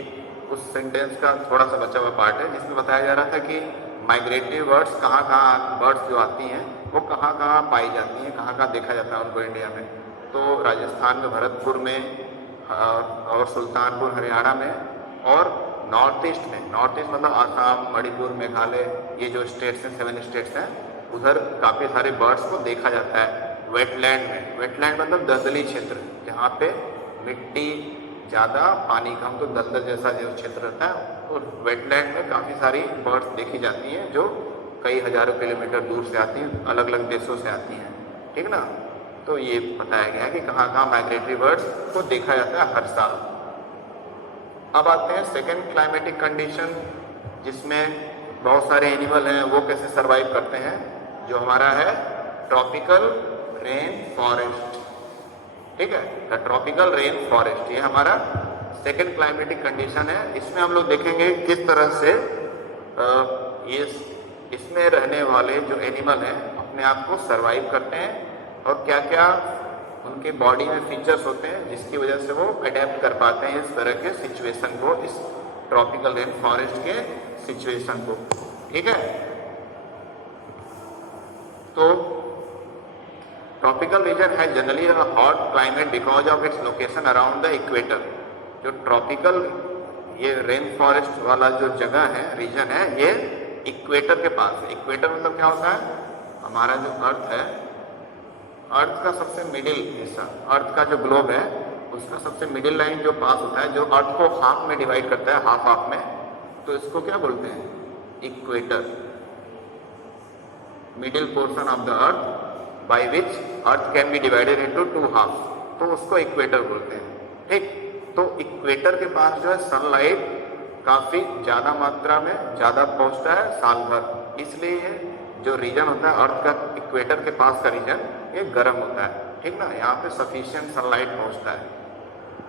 उस सेंटेंस का थोड़ा सा बचा हुआ पार्ट है जिसमें बताया जा रहा था कि माइग्रेटरी बर्ड्स कहाँ बर्ड्स जो आती हैं वो कहाँ पाई जाती हैं, कहाँ देखा जाता है उनको इंडिया में। तो राजस्थान में भरतपुर में और सुल्तानपुर हरियाणा में और नॉर्थ ईस्ट में, नॉर्थ ईस्ट मतलब आसाम, मणिपुर, मेघालय, ये जो स्टेट्स हैं 7 स्टेट्स हैं, उधर काफ़ी सारे बर्ड्स को देखा जाता है। वेटलैंड में, वेटलैंड मतलब दलदली क्षेत्र, जहाँ पे मिट्टी ज़्यादा, पानी कम, तो दलदल जैसा जो क्षेत्र रहता है, और वेटलैंड में काफ़ी सारी बर्ड्स देखी जाती हैं जो कई हजारों किलोमीटर दूर से आती हैं, अलग अलग देशों से आती हैं, ठीक ना। तो ये बताया गया है कि कहाँ माइग्रेटरी बर्ड्स को देखा जाता है हर साल। अब आते हैं सेकेंड क्लाइमेटिक कंडीशन, जिसमें बहुत सारे एनिमल हैं, वो कैसे सर्वाइव करते हैं, जो हमारा है ट्रॉपिकल रेन फॉरेस्ट, ठीक है। द ट्रॉपिकल रेन फॉरेस्ट, ये हमारा सेकेंड क्लाइमेटिक कंडीशन है। इसमें हम लोग देखेंगे किस तरह से इसमें रहने वाले जो एनिमल हैं अपने आप को सर्वाइव करते हैं और क्या क्या उनके बॉडी में फीचर्स होते हैं जिसकी वजह से वो अडेप्ट कर पाते हैं इस तरह के सिचुएशन को, इस ट्रॉपिकल रेन फॉरेस्ट के सिचुएशन को, ठीक है। तो ट्रॉपिकल रीजन है generally hot climate because of its location around the equator. जो ट्रॉपिकल ये रेन फॉरेस्ट वाला जो जगह है, रीजन है, ये इक्वेटर के पास है। इक्वेटर मतलब क्या होता है, हमारा जो अर्थ है, अर्थ का सबसे मिडिल हिस्सा, अर्थ का जो ग्लोब है उसका सबसे मिडिल लाइन जो पास होता है, जो अर्थ को हाफ में डिवाइड करता है, हाफ हाफ में, तो इसको क्या बोलते हैं, equator. Middle portion of the earth by which earth can be divided into 2 half, तो उसको इक्वेटर बोलते हैं, ठीक। तो इक्वेटर के पास जो है सनलाइट काफ़ी ज़्यादा मात्रा में ज़्यादा पहुँचता है साल भर, इसलिए जो रीजन होता है अर्थ का इक्वेटर के पास का रीजन ये गर्म होता है, ठीक ना। यहाँ पे सफिशिएंट सनलाइट पहुँचता है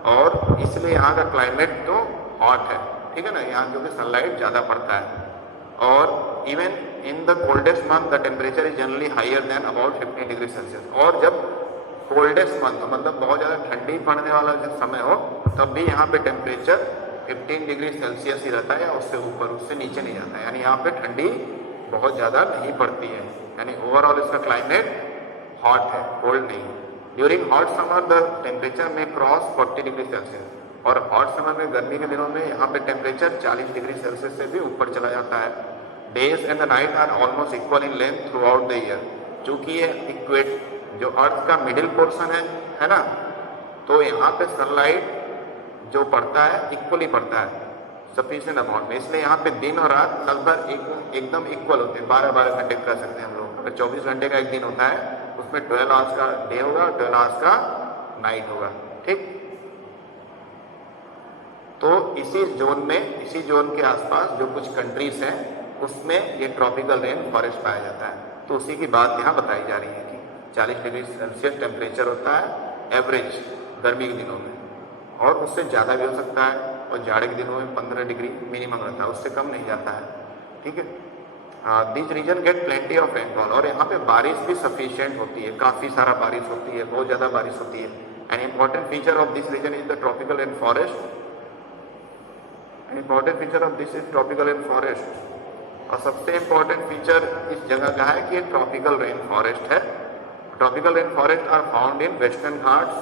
और इसलिए यहाँ का क्लाइमेट तो हॉट है, ठीक है ना, यहाँ क्योंकि सनलाइट ज़्यादा पड़ता है। और even in the coldest month the temperature is generally higher than about 15 degree Celsius. और जब कोल्डेस्ट मंथ मतलब बहुत ज़्यादा ठंडी पड़ने वाला जब समय हो तब भी यहाँ पे टेम्परेचर 15 डिग्री सेल्सियस ही रहता है या उससे ऊपर, उससे नीचे नहीं जाता है, यानी यहाँ पे ठंडी बहुत ज़्यादा नहीं पड़ती है, यानी ओवरऑल इसका क्लाइमेट हॉट है, कोल्ड नहीं। During hot summer the temperature में क्रॉस 40 डिग्री सेल्सियस, और हॉट समर में गर्मी के दिनों में यहाँ पे टेम्परेचर 40 डिग्री सेल्सियस से भी ऊपर चला जाता है। Days and the night are almost equal in length throughout the year. चूँकि ये इक्वेट जो अर्थ का मिडिल पोर्शन है ना, तो यहाँ पे सनलाइट जो पड़ता है इक्वली पड़ता है सफिशिएंट अमाउंट में, इसलिए यहाँ पे दिन और रात लगभग एकदम इक्वल होते हैं। 12-12 घंटे कर सकते हैं हम लोग। अगर 24 घंटे का एक दिन होता है उसमें 12 आवर्स का डे होगा, 12 आवर्स का नाइट होगा। ठीक, तो इसी जोन के आसपास जो कुछ कंट्रीज हैं उसमें ये ट्रॉपिकल रेन फॉरेस्ट पाया जाता है। तो उसी की बात यहाँ बताई जा रही है कि 40 डिग्री सेल्सियस टेम्परेचर होता है एवरेज गर्मी के दिनों में, और उससे ज़्यादा भी हो सकता है, और जाड़े के दिनों में 15 डिग्री मिनिमम रहता है, उससे कम नहीं जाता है। ठीक है, this region get plenty of rainfall, और यहाँ पे बारिश भी सफिशिएंट होती है, काफ़ी सारा बारिश होती है, बहुत ज़्यादा बारिश होती है। An important feature of this region is the tropical rain forest. Important feature of this is tropical rain forest, और सबसे इम्पॉर्टेंट फीचर इस जगह का है कि ये ट्रॉपिकल रेन फॉरेस्ट है। Tropical rain forest are found in western Ghats,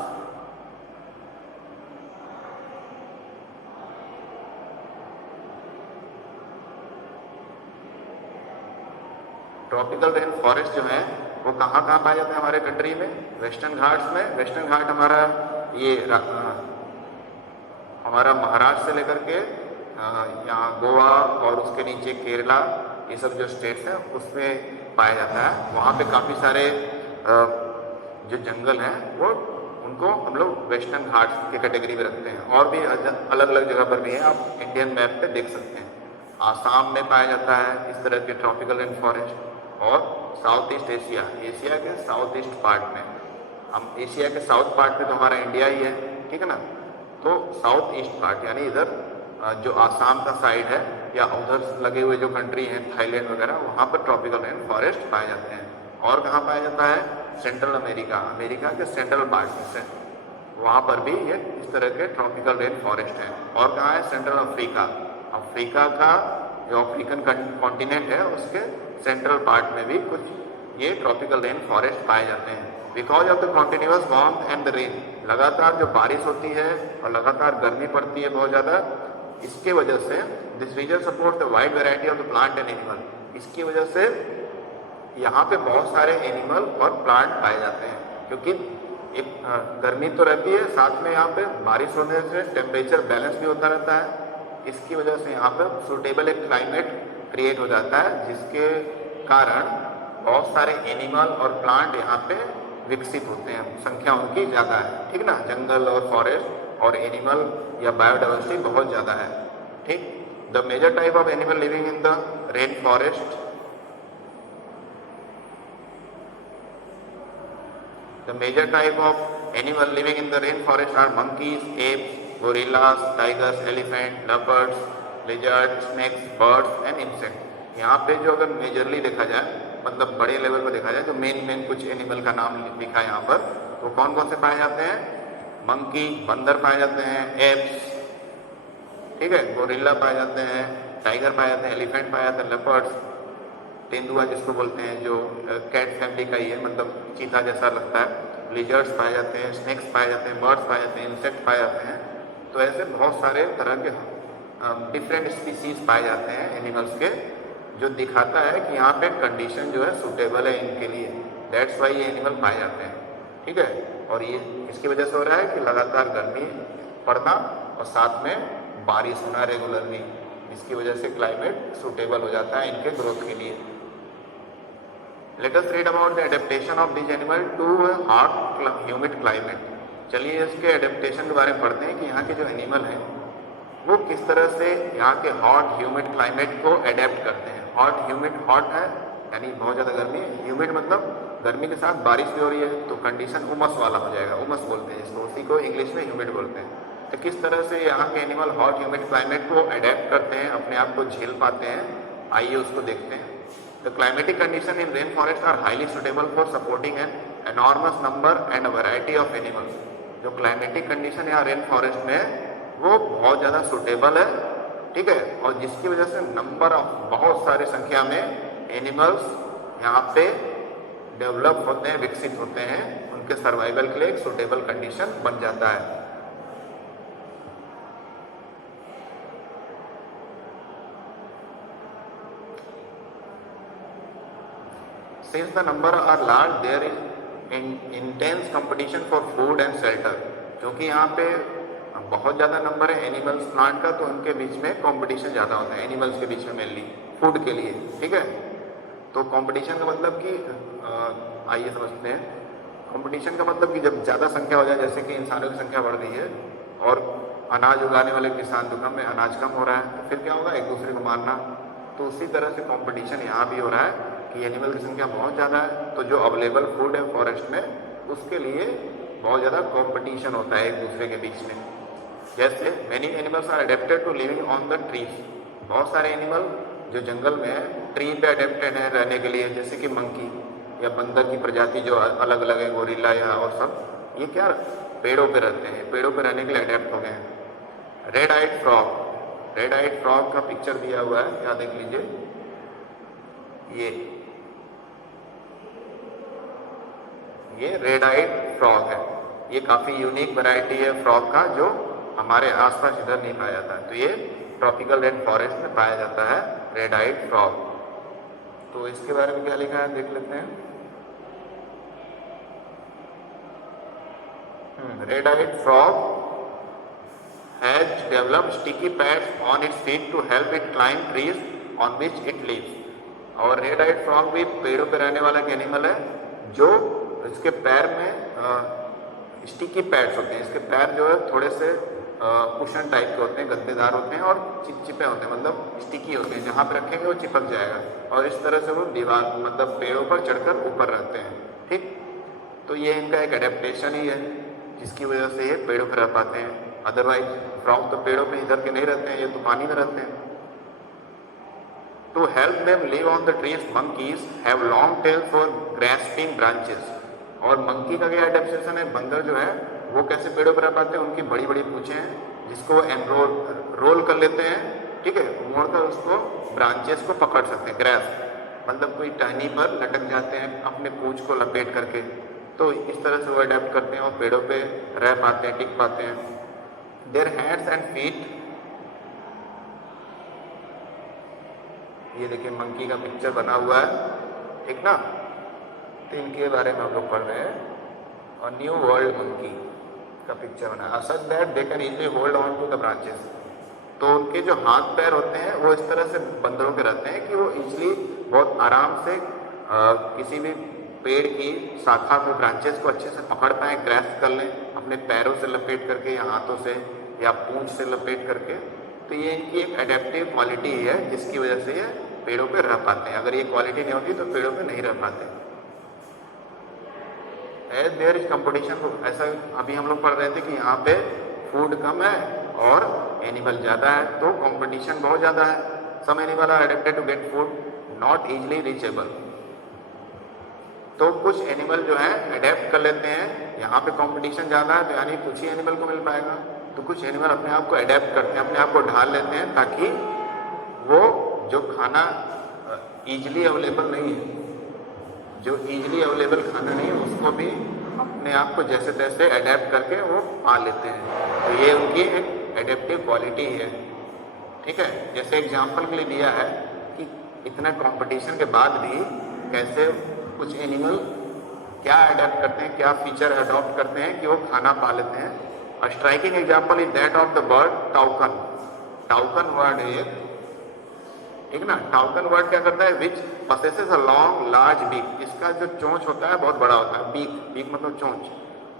tropical rain forest जो है वो कहाँ पाए जाते हैं हमारे कंट्री में? वेस्टर्न घाट्स में। वेस्टर्न घाट हमारा ये हमारा महाराष्ट्र से लेकर के यहाँ गोवा और उसके नीचे केरला, ये सब जो स्टेट्स हैं उसमें पाया जाता है। वहाँ पे काफ़ी सारे जो जंगल हैं वो उनको हम लोग वेस्टर्न घाट्स की कैटेगरी में रखते हैं। और भी अलग अलग जगह पर भी है, आप इंडियन मैप पे देख सकते हैं। आसाम में पाया जाता है इस तरह के ट्रॉपिकल रेन फॉरेस्ट, और साउथ ईस्ट एशिया के साउथ ईस्ट पार्ट में, हम एशिया के साउथ पार्ट में तो हमारा इंडिया ही है, ठीक है ना। तो साउथ ईस्ट पार्ट यानी इधर जो आसाम का साइड है या उधर लगे हुए जो कंट्री हैं थाईलैंड वगैरह, वहाँ पर ट्रॉपिकल रेन फॉरेस्ट पाए जाते हैं। और कहाँ पाया जाता है? सेंट्रल अमेरिका के सेंट्रल पार्ट में से, वहाँ पर भी ये इस तरह के ट्रॉपिकल रेन फॉरेस्ट हैं। और कहाँ है? सेंट्रल अफ्रीका का जो अफ्रीकन कॉन्टिनेंट है उसके सेंट्रल पार्ट में भी कुछ ये ट्रॉपिकल रेन फॉरेस्ट पाए जाते हैं। Because of the continuous warmth and the rain, लगातार जो बारिश होती है और लगातार गर्मी पड़ती है बहुत ज़्यादा, इसके वजह से this region support the wide variety of the plant and animal. इसकी वजह से यहाँ पे बहुत सारे एनिमल और प्लांट पाए जाते हैं, क्योंकि एक गर्मी तो रहती है, साथ में यहाँ पे बारिश होने से टेम्परेचर बैलेंस भी होता रहता है। इसकी वजह से यहाँ पे सूटेबल एक क्लाइमेट क्रिएट हो जाता है, जिसके कारण बहुत सारे एनिमल और प्लांट यहाँ पे विकसित होते हैं, संख्या उनकी ज़्यादा है। ठीक ना, जंगल और फॉरेस्ट और एनिमल या बायोडाइवर्सिटी बहुत ज़्यादा है। ठीक, the major type of animal living in the rain forest, the major type of animal living in the rainforest are monkeys, apes, gorillas, tigers, elephant, leopards, lizards, snakes, birds and insects। यहाँ पे जो अगर majorly देखा जाए, मतलब बड़े level पर देखा जाए, तो मेन कुछ एनिमल का नाम लिखा है यहाँ पर, तो कौन कौन से पाए जाते हैं? मंकी, बंदर पाए जाते हैं, एप्स, ठीक है, गोरिल्ला पाए जाते हैं, टाइगर पाए जाते हैं, एलिफेंट पाए जाते हैं, लेपर्ड्स, तेंदुआ जिसको बोलते हैं जो कैट फैमिली का ही है, मतलब चीता जैसा लगता है, लिजर्ड्स पाए जाते हैं, स्नेक्स पाए जाते हैं, बर्ड्स पाए जाते हैं, इंसेक्ट पाए जाते हैं। तो ऐसे बहुत सारे तरह के डिफरेंट स्पीसीज पाए जाते हैं एनिमल्स के, जो दिखाता है कि यहाँ पे कंडीशन जो है सूटेबल है इनके लिए, दैट्स वाई ये एनिमल पाए जाते हैं। ठीक है, और ये इसकी वजह से हो रहा है कि लगातार गर्मी पड़ना और साथ में बारिश होना रेगुलरली, इसकी वजह से क्लाइमेट सूटेबल हो जाता है इनके ग्रोथ के लिए। Let us read about the adaptation of these animal to a hot humid climate। चलिए इसके एडेप्टेशन के बारे में पढ़ते हैं कि यहाँ के जो एनिमल हैं वो किस तरह से यहाँ के हॉट ह्यूमिड क्लाइमेट को एडेप्ट करते हैं। हॉट ह्यूमिड, हॉट है यानी बहुत ज़्यादा गर्मी है, ह्यूमिड मतलब गर्मी के साथ बारिश भी हो रही है, तो कंडीशन उमस वाला हो जाएगा, उमस बोलते हैं इसको, उसी को इंग्लिश में ह्यूमिड बोलते हैं। तो किस तरह से यहाँ के एनिमल हॉट ह्यूमिड क्लाइमेट को एडेप्ट करते हैं, अपने आप को झेल पाते हैं, आइए उसको देखते हैं। The climatic condition in rainforest are highly suitable for supporting an enormous number and a variety of animals। जो क्लाइमेटिक कंडीशन यहाँ रेन फॉरेस्ट में है वो बहुत ज़्यादा सुटेबल है, ठीक है, और जिसकी वजह से नंबर ऑफ बहुत सारी संख्या में एनिमल्स यहाँ पे डेवलप होते हैं, विकसित होते हैं, उनके सर्वाइवल के लिए एक सुटेबल कंडीशन बन जाता है। Since the number are large, there is intense competition for food and shelter. क्योंकि यहाँ पे बहुत ज़्यादा नंबर है एनिमल्स प्लांट का, तो उनके बीच में कंपटीशन ज़्यादा होता है, एनिमल्स के बीच में मेनली फूड के लिए, ठीक है। तो कंपटीशन का मतलब कि आइए समझते हैं। कंपटीशन का मतलब कि जब ज़्यादा संख्या हो जाए, जैसे कि इंसानों की संख्या बढ़ गई है और अनाज उगाने वाले किसान दुकान में अनाज कम हो रहा है, तो फिर क्या होगा, एक दूसरे को मारना। तो उसी तरह से कंपटीशन यहाँ भी हो रहा है कि एनिमल की संख्या बहुत ज़्यादा है, तो जो अवेलेबल फूड है फॉरेस्ट में, उसके लिए बहुत ज़्यादा कंपटीशन होता है एक दूसरे के बीच में। जैसे many animals are adapted to living on the trees. बहुत सारे एनिमल जो जंगल में है, ट्री पे अडेप्टेड है रहने के लिए, जैसे कि मंकी या बंदर की प्रजाति जो अलग अलग है, गोरिल्ला या और सब, ये क्या पेड़ों पे रहते हैं, पेड़ों पे रहने के लिए अडेप्ट हो गए हैं। Red eyed frog, red eyed frog का पिक्चर दिया हुआ है, क्या देख लीजिए, ये रेड आइड फ्रॉग है। ये काफ़ी यूनिक वैरायटी है फ्रॉग का, जो हमारे आसपास इधर नहीं पाया जाता है। तो ये ट्रॉपिकल रेन फॉरेस्ट में पाया जाता है, रेड आइड फ्रॉग। तो इसके बारे में क्या लिखा है देख लेते हैं। Red eyed frog has developed sticky pads on its feet to help it climb trees on which it lives. और रेड आइड फ्रॉग भी पेड़ों पे रहने वाला एक एनिमल है, जो इसके पैर में स्टिकी पैड्स होते हैं। इसके पैर जो है थोड़े से कुशन टाइप के होते हैं, गद्देदार होते हैं और चिपचिपे होते हैं, मतलब स्टिकी होते हैं, जहाँ पे रखेंगे वो चिपक जाएगा। और इस तरह से वो दीवार मतलब पेड़ों पर चढ़कर ऊपर रहते हैं, ठीक। तो ये इनका एक एडेप्टेशन ही है, जिसकी वजह से ये पेड़ों पर रह पाते हैं। अदरवाइज फ्रॉग तो पेड़ों पे इधर के नहीं रहते हैं, ये तो पानी में रहते हैं। To help them live on the trees, monkeys have long tails for grasping branches. और मंकी का क्या एडेप्टेशन है, बंदर जो है वो कैसे पेड़ों पर रह पाते हैं, उनकी बड़ी बड़ी पूंछें हैं जिसको रोल कर लेते हैं, ठीक है, मोड़कर उसको ब्रांचेस को पकड़ सकते हैं। ग्रैस्प मतलब कोई टहनी पर लटक जाते हैं अपने पूंछ को लपेट करके। तो इस तरह से वो अडेप्ट करते हैं और पेड़ों पे रह पाते हैं, टिक पाते हैं। देयर हैंड्स एंड फीट, ये देखिए मंकी का पिक्चर बना हुआ है, ठीक ना। तो इनके बारे में हम लोग पढ़ रहे हैं। और न्यू वर्ल्ड मंकी का पिक्चर बना है, such that they can easily hold on to the branches. तो उनके जो हाथ पैर होते हैं वो इस तरह से बंदरों के रहते हैं कि वो इजीली बहुत आराम से किसी भी पेड़ की शाखा को, ब्रांचेस को अच्छे से पकड़ पाएँ, ग्रैस्प कर लें अपने पैरों से लपेट करके या हाथों से या पूंछ से लपेट करके। तो ये इनकी एक एडेप्टिव क्वालिटी है, जिसकी वजह से ये पेड़ों पे रह पाते हैं। अगर ये क्वालिटी नहीं होती तो पेड़ों पे नहीं रह पाते। एज देयर इज कंपटीशन, ऐसा अभी हम लोग पढ़ रहे थे कि यहाँ पे फूड कम है और एनिमल ज़्यादा है, तो कंपटीशन बहुत ज़्यादा है। Some animal are adapted to get food not easily reachable. तो कुछ एनिमल जो है अडेप्ट कर लेते हैं, यहाँ पे कंपटीशन ज़्यादा है तो यानी कुछ ही एनिमल को मिल पाएगा। तो कुछ एनिमल अपने आप को अडेप्ट करते हैं, अपने आप को ढाल लेते हैं, ताकि वो जो खाना ईजिली अवेलेबल नहीं है, जो ईजिली अवेलेबल खाना नहीं है, उसको भी अपने आप को जैसे तैसे अडेप्ट करके वो पा लेते हैं। तो ये उनकी एक एडेप्टिव क्वालिटी है, ठीक है। जैसे एग्जाम्पल के लिए दिया है कि इतना कंपटीशन के बाद भी कैसे कुछ एनिमल क्या अडेप्ट करते हैं, क्या फीचर अडॉप्ट करते हैं कि वो खाना पा लेते हैं। A striking example is that of the bird toucan. Toucan bird है, ठीक ना। toucan bird क्या करता है, which possesses a long large beak. इसका जो चोंच होता है बहुत बड़ा होता है, beak मतलब चोंच,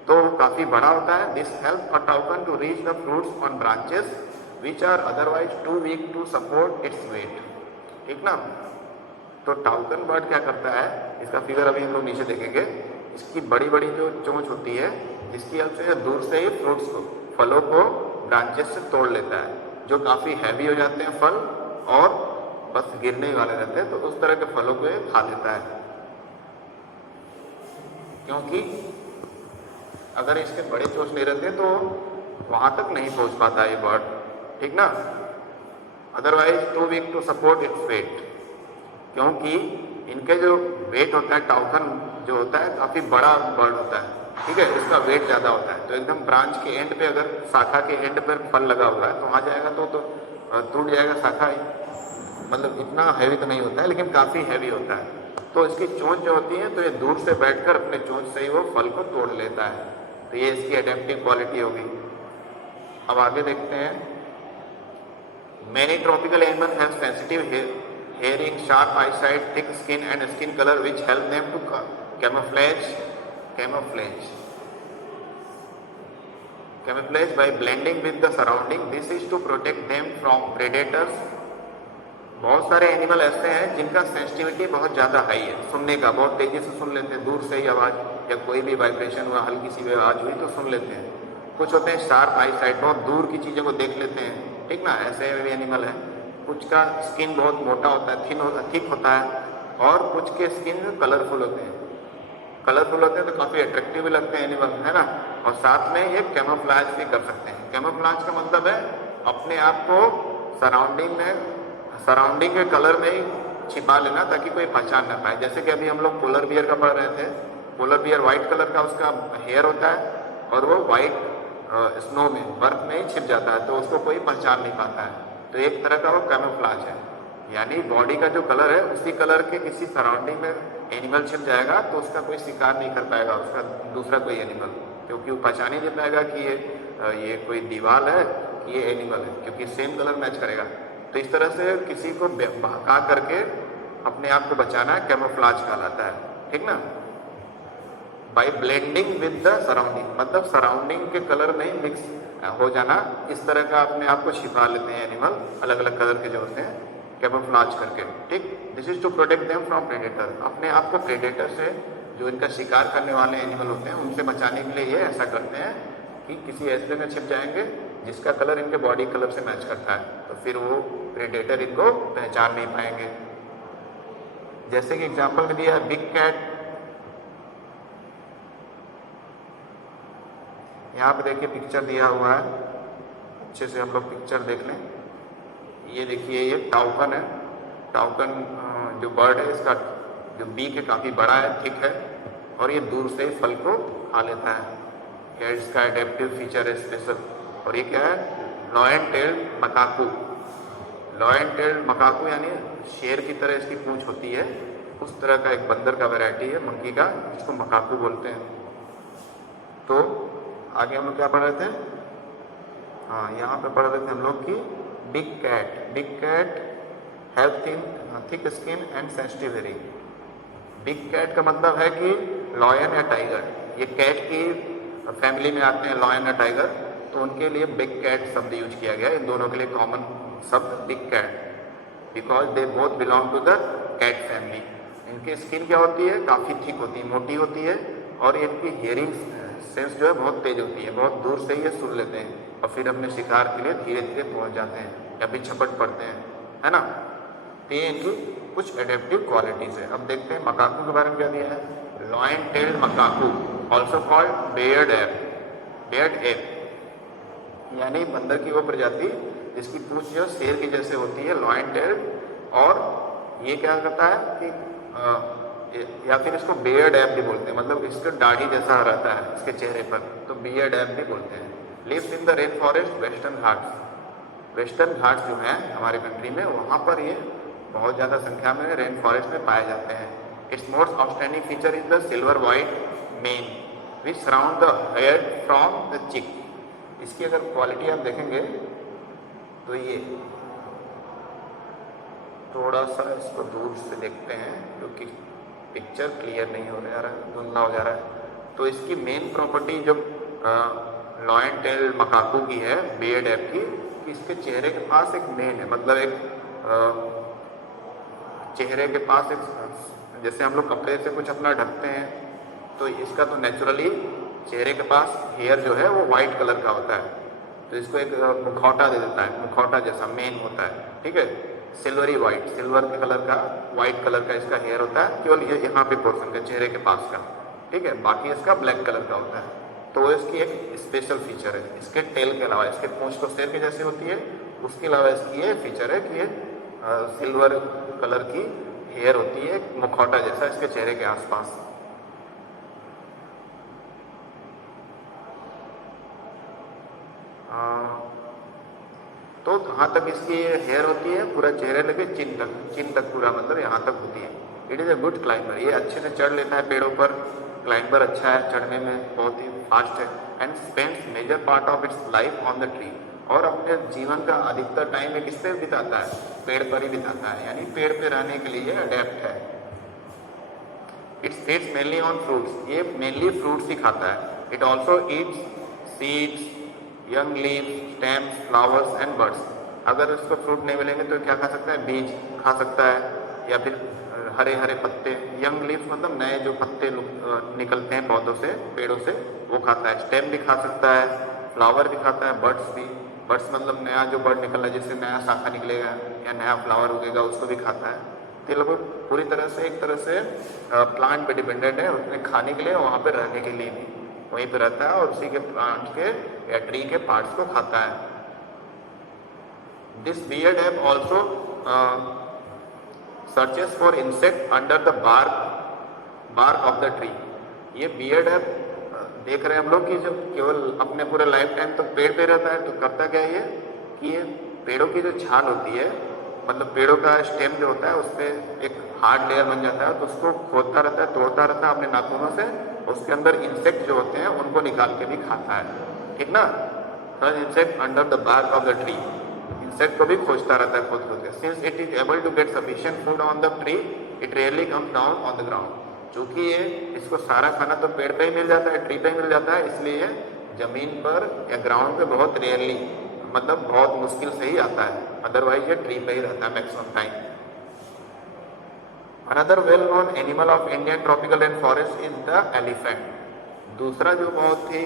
तो काफी बड़ा होता है। This helps a toucan to reach the fruits on branches which are otherwise too weak to support its weight, ठीक ना। तो toucan bird क्या करता है, इसका फिगर अभी हम लोग नीचे देखेंगे। इसकी बड़ी बड़ी जो चोंच होती है, जिसकी हेल्प से दूर से ही फ्रूट्स को, फलों को ब्रांचेस से तोड़ लेता है, जो काफ़ी हैवी हो जाते हैं फल और बस गिरने वाले रहते हैं। तो उस तरह के फलों को ये खा लेता है, क्योंकि अगर इसके बड़े चोंच नहीं रहते तो वहाँ तक नहीं पहुँच पाता ये बर्ड, ठीक ना। Otherwise too weak to support its weight, क्योंकि इनके जो वेट होता है, टाउकन जो होता है काफ़ी बड़ा बर्ड होता है, ठीक है, इसका वेट ज़्यादा होता है। तो एकदम ब्रांच के एंड पे, अगर शाखा के एंड पर फल लगा हुआ है तो वहाँ जाएगा तो टूट जाएगा शाखा ही, मतलब इतना हैवी तो नहीं होता है लेकिन काफ़ी हैवी होता है। तो इसकी चोंच जो होती है तो ये दूर से बैठकर अपने चोंच से ही वो फल को तोड़ लेता है। तो ये इसकी एडेप्टिव क्वालिटी होगी। अब आगे देखते हैं, many tropical animal have sensitive hearing, sharp eyesight, thick skin and skin color which help them to camouflage by blending with the surrounding. This is to protect them from predators. बहुत सारे animal ऐसे हैं जिनका sensitivity बहुत ज़्यादा high है, सुनने का बहुत तेज़ी से सुन लेते हैं, दूर से ही आवाज़ या कोई भी वाइब्रेशन हुआ, हल्की सी भी आवाज़ हुई तो सुन लेते हैं। कुछ होते हैं शार्प आई साइट, बहुत दूर की चीज़ों को देख लेते हैं, ठीक ना, ऐसे भी एनिमल है। कुछ का स्किन बहुत मोटा होता है, थिक होता है, और कुछ के स्किन कलरफुल होते हैं। कलरफुल होते हैं तो काफ़ी अट्रैक्टिव भी लगते हैं एनिमल, है ना। और साथ में ये कैमोफ्लेज भी कर सकते हैं। कैमोफ्लेज का मतलब है अपने आप को सराउंडिंग के कलर में ही छिपा लेना ताकि कोई पहचान ना पाए। जैसे कि अभी हम लोग पोलर बियर का पढ़ रहे थे, पोलर बियर वाइट कलर का उसका हेयर होता है और वो वाइट स्नो में, बर्फ में ही छिप जाता है, तो उसको कोई पहचान नहीं पाता है। तो एक तरह का वो कैमोफ्लेज है, यानी बॉडी का जो कलर है उसी कलर के किसी सराउंडिंग में एनिमल छिप जाएगा तो उसका कोई शिकार नहीं कर पाएगा उसका दूसरा कोई एनिमल, क्योंकि वो पहचान ही नहीं पाएगा कि ये कोई दीवार है कि ये एनिमल है, क्योंकि सेम कलर मैच करेगा। तो इस तरह से किसी को बहका करके अपने आप को बचाना कैमोफ्लेज कहलाता है, ठीक ना। By blending with the surrounding, मतलब सराउंडिंग के कलर में मिक्स हो जाना, इस तरह का अपने आप को छिपा लेते हैं एनिमल, अलग अलग कलर के जो होते हैं कैमोफ्लेज करके, ठीक। This is to protect them from predator, अपने आप को प्रेडेटर से, जो इनका शिकार करने वाले एनिमल होते हैं, उनसे बचाने के लिए ये ऐसा करते हैं कि किसी ऐसे में छिप जाएंगे जिसका कलर इनके बॉडी कलर से मैच करता है, तो फिर वो प्रेडेटर इनको पहचान नहीं पाएंगे। जैसे कि एग्जाम्पल दिया बिग कैट, यहाँ पे देखिए पिक्चर दिया हुआ है, अच्छे से हम लोग पिक्चर देख लें। ये देखिए ये टाउकन है, टाउकन जो बर्ड है इसका जो बीक है काफ़ी बड़ा है, थिक है, और ये दूर से फल को खा लेता है। क्या इसका एडेप्टिव फीचर है स्पेशल। और ये क्या है, लॉयन टेल्ड मकाकू। लॉयन टेल्ड मकाकू यानी शेर की तरह इसकी पूंछ होती है, उस तरह का एक बंदर का वैरायटी है मंकी का, जिसको मकाकू बोलते हैं। तो आगे हम लोग क्या पढ़ रहे थे, हाँ यहाँ पे पढ़ रहे थे हम लोग कि big cat have thick skin and sensitive hearing. Big cat का मतलब है कि लॉयन या टाइगर, ये कैट की फैमिली में आते हैं, लॉयन या टाइगर, तो उनके लिए बिग कैट शब्द यूज किया गया। इन दोनों के लिए कॉमन शब्द big cat, because they both belong to the cat family. इनकी स्किन क्या होती है, काफ़ी थिक होती है, मोटी होती है, और इनकी हियरिंग सेंस जो है बहुत तेज होती है, बहुत दूर से ये सुन लेते हैं और फिर अपने शिकार के लिए धीरे धीरे पहुंच जाते हैं या फिर झपट पड़ते हैं, है ना। तो ये इनकी कुछ एडेप्टिव क्वालिटीज है। अब देखते हैं मकाकू के बारे में क्या दिया है। Lion tailed macaque also called bearded ape, यानी बंदर की वो प्रजाति जिसकी पूंछ जो शेर की जैसे होती है, लॉयन टेल्ड, और ये क्या करता है कि या फिर इसको बियर्ड ऐप भी बोलते हैं, मतलब इसका दाढ़ी जैसा रहता है इसके चेहरे पर, तो बियर्ड ऐप भी बोलते हैं। Lives in the rain forest western Ghats. Western Ghats जो हैं हमारे कंट्री में, वहाँ पर ये बहुत ज़्यादा संख्या में रेन फॉरेस्ट में पाए जाते हैं। Its most outstanding feature is the silver white mane which surround the hair from the cheek. इसकी अगर क्वालिटी आप देखेंगे तो ये थोड़ा सा इसको दूर से देखते हैं क्योंकि पिक्चर क्लियर नहीं हो रहा है, धुंधला हो जा रहा है। तो इसकी मेन प्रॉपर्टी जो लॉयन टेल मकाकू की है, बियर्ड ऐप की, कि इसके चेहरे के पास एक मेन है, मतलब एक चेहरे के पास एक, जैसे हम लोग कपड़े से कुछ अपना ढकते हैं, तो इसका तो नेचुरली चेहरे के पास हेयर जो है वो वाइट कलर का होता है, तो इसको एक मुखौटा दे देता है, मुखौटा जैसा मेन होता है, ठीक है, सिल्वरी वाइट, सिल्वर के कलर का, वाइट कलर का इसका हेयर होता है, केवल ये यहाँ पे पोर्शन का चेहरे के पास का, ठीक है, बाकी इसका ब्लैक कलर का होता है। तो वो इसकी एक स्पेशल फीचर है। इसके टेल के अलावा, इसके पूंछ तो शेर के जैसे होती है, उसके अलावा इसकी ये फीचर है कि ये सिल्वर कलर की हेयर होती है, मुखौटा जैसा इसके चेहरे के आसपास। तो यहाँ तक तक इसकी हेयर होती है, पूरा चेहरे लगे चिन तक पूरा मतलब यहाँ तक होती है। It is a good climber, ये अच्छे से चढ़ लेता है पेड़ों पर, क्लाइंबर अच्छा है, चढ़ने में बहुत ही फास्ट है। And spends major part of its life on the tree, और अपने जीवन का अधिकतर टाइम एक किस पे बिताता है, पेड़ पर ही बिताता है, यानी पेड़ पे रहने के लिए अडेप्ट है। It's feeds mainly on fruits, ये मेनली फ्रूट्स ही खाता है। It also Yeats seeds, young leaves, stems, flowers and birds. अगर उसको फ्रूट नहीं मिलेंगे तो क्या खा सकता है, बीज खा सकता है, या फिर हरे हरे पत्ते, यंग लीव्स मतलब नए जो पत्ते निकलते हैं पौधों से, पेड़ों से, वो खाता है। स्टेम भी खा सकता है, फ्लावर भी खाता है, बर्ड्स भी, बर्ड्स मतलब नया जो बर्ड निकल रहा है, जिससे नया शाखा निकलेगा या नया फ्लावर उगेगा, उसको भी खाता है। तो ये लोग पूरी तरह से एक तरह से प्लांट पे डिपेंडेंट है, उसमें खाने के लिए, वहाँ पे रहने के लिए भी वहीं पे रहता है, और उसी के प्लांट के या ट्री के पार्ट्स को खाता है। This beard ape also searches for insect under the bark of the tree. ये बियर्ड एप देख रहे हैं हम लोग कि जब केवल अपने पूरे लाइफ टाइम तो पेड़ पे रहता है, तो करता क्या है ये कि ये पेड़ों की जो छाल होती है, मतलब पेड़ों का स्टेम जो होता है, उस पर एक हार्ड लेयर बन जाता है, तो उसको खोदता रहता है, तोड़ता रहता है अपने नाखूनों से, उसके अंदर इंसेक्ट जो होते हैं उनको निकाल के भी खाता है, ठीक ना। Insect under the bark of the tree, insect को भी खोजता रहता है खोद के। Since it is able to get sufficient food on the tree, it rarely comes down on the ground. चूंकि ये इसको सारा खाना तो पेड़ पे ही मिल जाता है, ट्री पे ही मिल जाता है, इसलिए जमीन पर या ग्राउंड पे बहुत रेयरली, मतलब बहुत मुश्किल से ही आता है, अदरवाइज ये ट्री पे ही रहता है maximum time. Another well known animal of Indian tropical rain forest is the elephant. दूसरा जो बहुत ही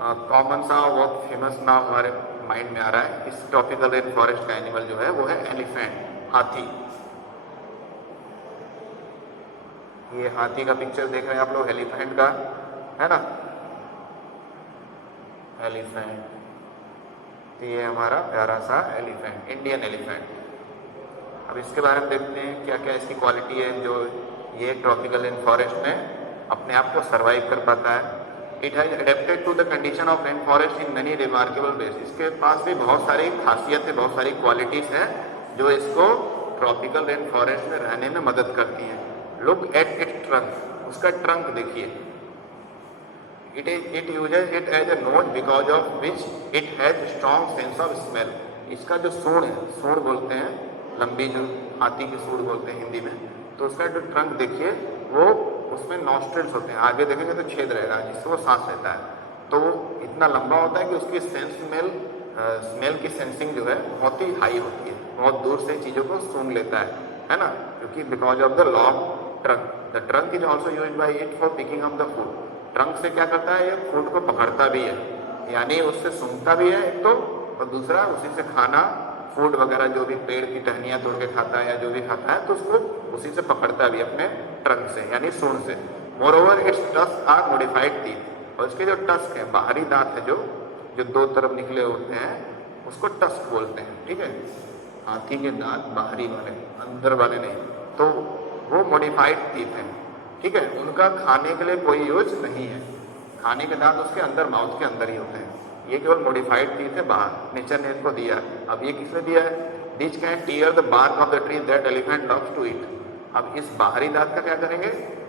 कॉमन सा, बहुत फेमस नाम हमारे माइंड में आ रहा है इस ट्रॉपिकल रेन फॉरेस्ट का एनिमल जो है, वो है एलिफेंट, हाथी। ये हाथी का पिक्चर देख रहे हैं आप लोग, एलिफेंट का, है ना, एलिफेंट। ये हमारा प्यारा सा एलिफेंट, इंडियन एलिफेंट। अब इसके बारे में देखते हैं क्या क्या इसकी क्वालिटी है जो ये ट्रॉपिकल रेन फॉरेस्ट में अपने आप को सर्वाइव कर पाता है। It has adapted to the condition of rain forest in many remarkable ways. इसके पास भी बहुत सारी खासियतें, बहुत सारी क्वालिटीज हैं जो इसको ट्रॉपिकल रेन फॉरेस्ट में रहने में मदद करती हैं। लुक एट इट ट्रंक, उसका ट्रंक देखिए। It uses it as a nose because of which it has strong sense of smell. इसका जो सूंड है, सूंड बोलते हैं, लंबी जो हाथी की सूंड बोलते हैं हिंदी में, तो उसका जो ट्रंक देखिए, वो उसमें नॉस्ट्रिल्स होते हैं, आगे देखेंगे तो छेद रहेगा जिससे वो सांस लेता है, तो वो इतना लंबा होता है कि उसकी स्मेल की सेंसिंग जो है बहुत ही हाई होती है, बहुत दूर से चीज़ों को सूंघ लेता है ना, क्योंकि because of the long trunk. The trunk is also use by it for picking up the food. Trunk से क्या करता है, ये फूड को पकड़ता भी है, यानी उससे सूंघता भी है एक तो, और दूसरा उसी से खाना, फूड वगैरह जो भी पेड़ की टहनियाँ तोड़ के खाता है या जो भी खाता है, तो उसको उसी से पकड़ता भी अपने ट्रंक से, यानी सूंड से। Moreover its tusk are modified teeth, और उसके जो टस्क है, बाहरी दांत है, जो दो तरफ निकले होते हैं, उसको टस्क बोलते हैं, ठीक है। हाथी के दांत बाहरी वाले, अंदर वाले नहीं, तो वो मॉडिफाइड टीथ हैं, ठीक है। उनका खाने के लिए कोई यूज नहीं है, खाने के दांत उसके अंदर, माउथ के अंदर ही होते हैं। ये केवल मॉडिफाइड टीथ है बाहर, नेचर ने इसको दिया। अब ये किसने दिया है, this can tear the bark of the tree that elephant loves to eat. अब इस बाहरी दांत का क्या करेंगे,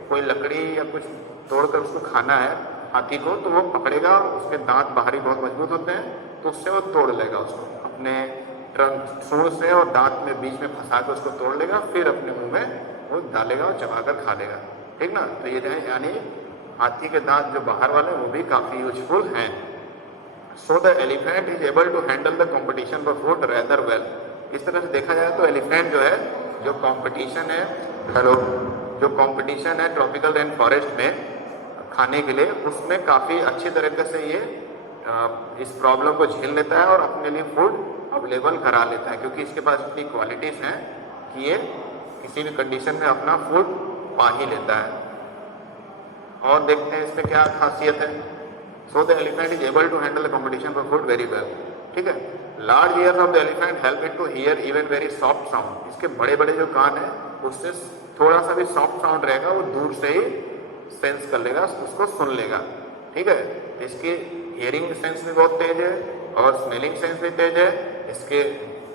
कोई लकड़ी या कुछ तोड़कर उसको खाना है हाथी को, तो वो पकड़ेगा, उसके दांत बाहरी बहुत मजबूत होते हैं, तो उससे वो तोड़ लेगा उसको अपने ट्रंक, सूंड से और दांत में बीच में फंसा कर उसको तोड़ लेगा, फिर अपने मुंह में वो डालेगा और चबाकर खा लेगा, ठीक ना। तो ये यानी हाथी के दांत जो बाहर वाले वो भी काफ़ी यूजफुल हैं। So the elephant is able to handle the competition for food rather well. इस तरह से देखा जाए तो एलिफेंट जो है, जो कंपटीशन है, जो कंपटीशन है ट्रॉपिकल रेन फॉरेस्ट में खाने के लिए, उसमें काफ़ी अच्छी तरीके से ये इस प्रॉब्लम को झेल लेता है और अपने लिए फूड अवेलेबल करा लेता है, क्योंकि इसके पास इतनी क्वालिटीज़ हैं कि ये किसी भी कंडीशन में अपना फूड पा ही लेता है। और देखते हैं इसमें क्या खासियत है। So the elephant is able to handle the competition for food very well, ठीक है। Large ears of the elephant help it to hear even very soft sound. इसके बड़े बड़े जो कान है, उससे थोड़ा सा भी सॉफ्ट साउंड रहेगा वो दूर से ही सेंस कर लेगा, उसको सुन लेगा, ठीक है। इसकी हियरिंग सेंस भी बहुत तेज है और स्मेलिंग सेंस भी तेज है। इसके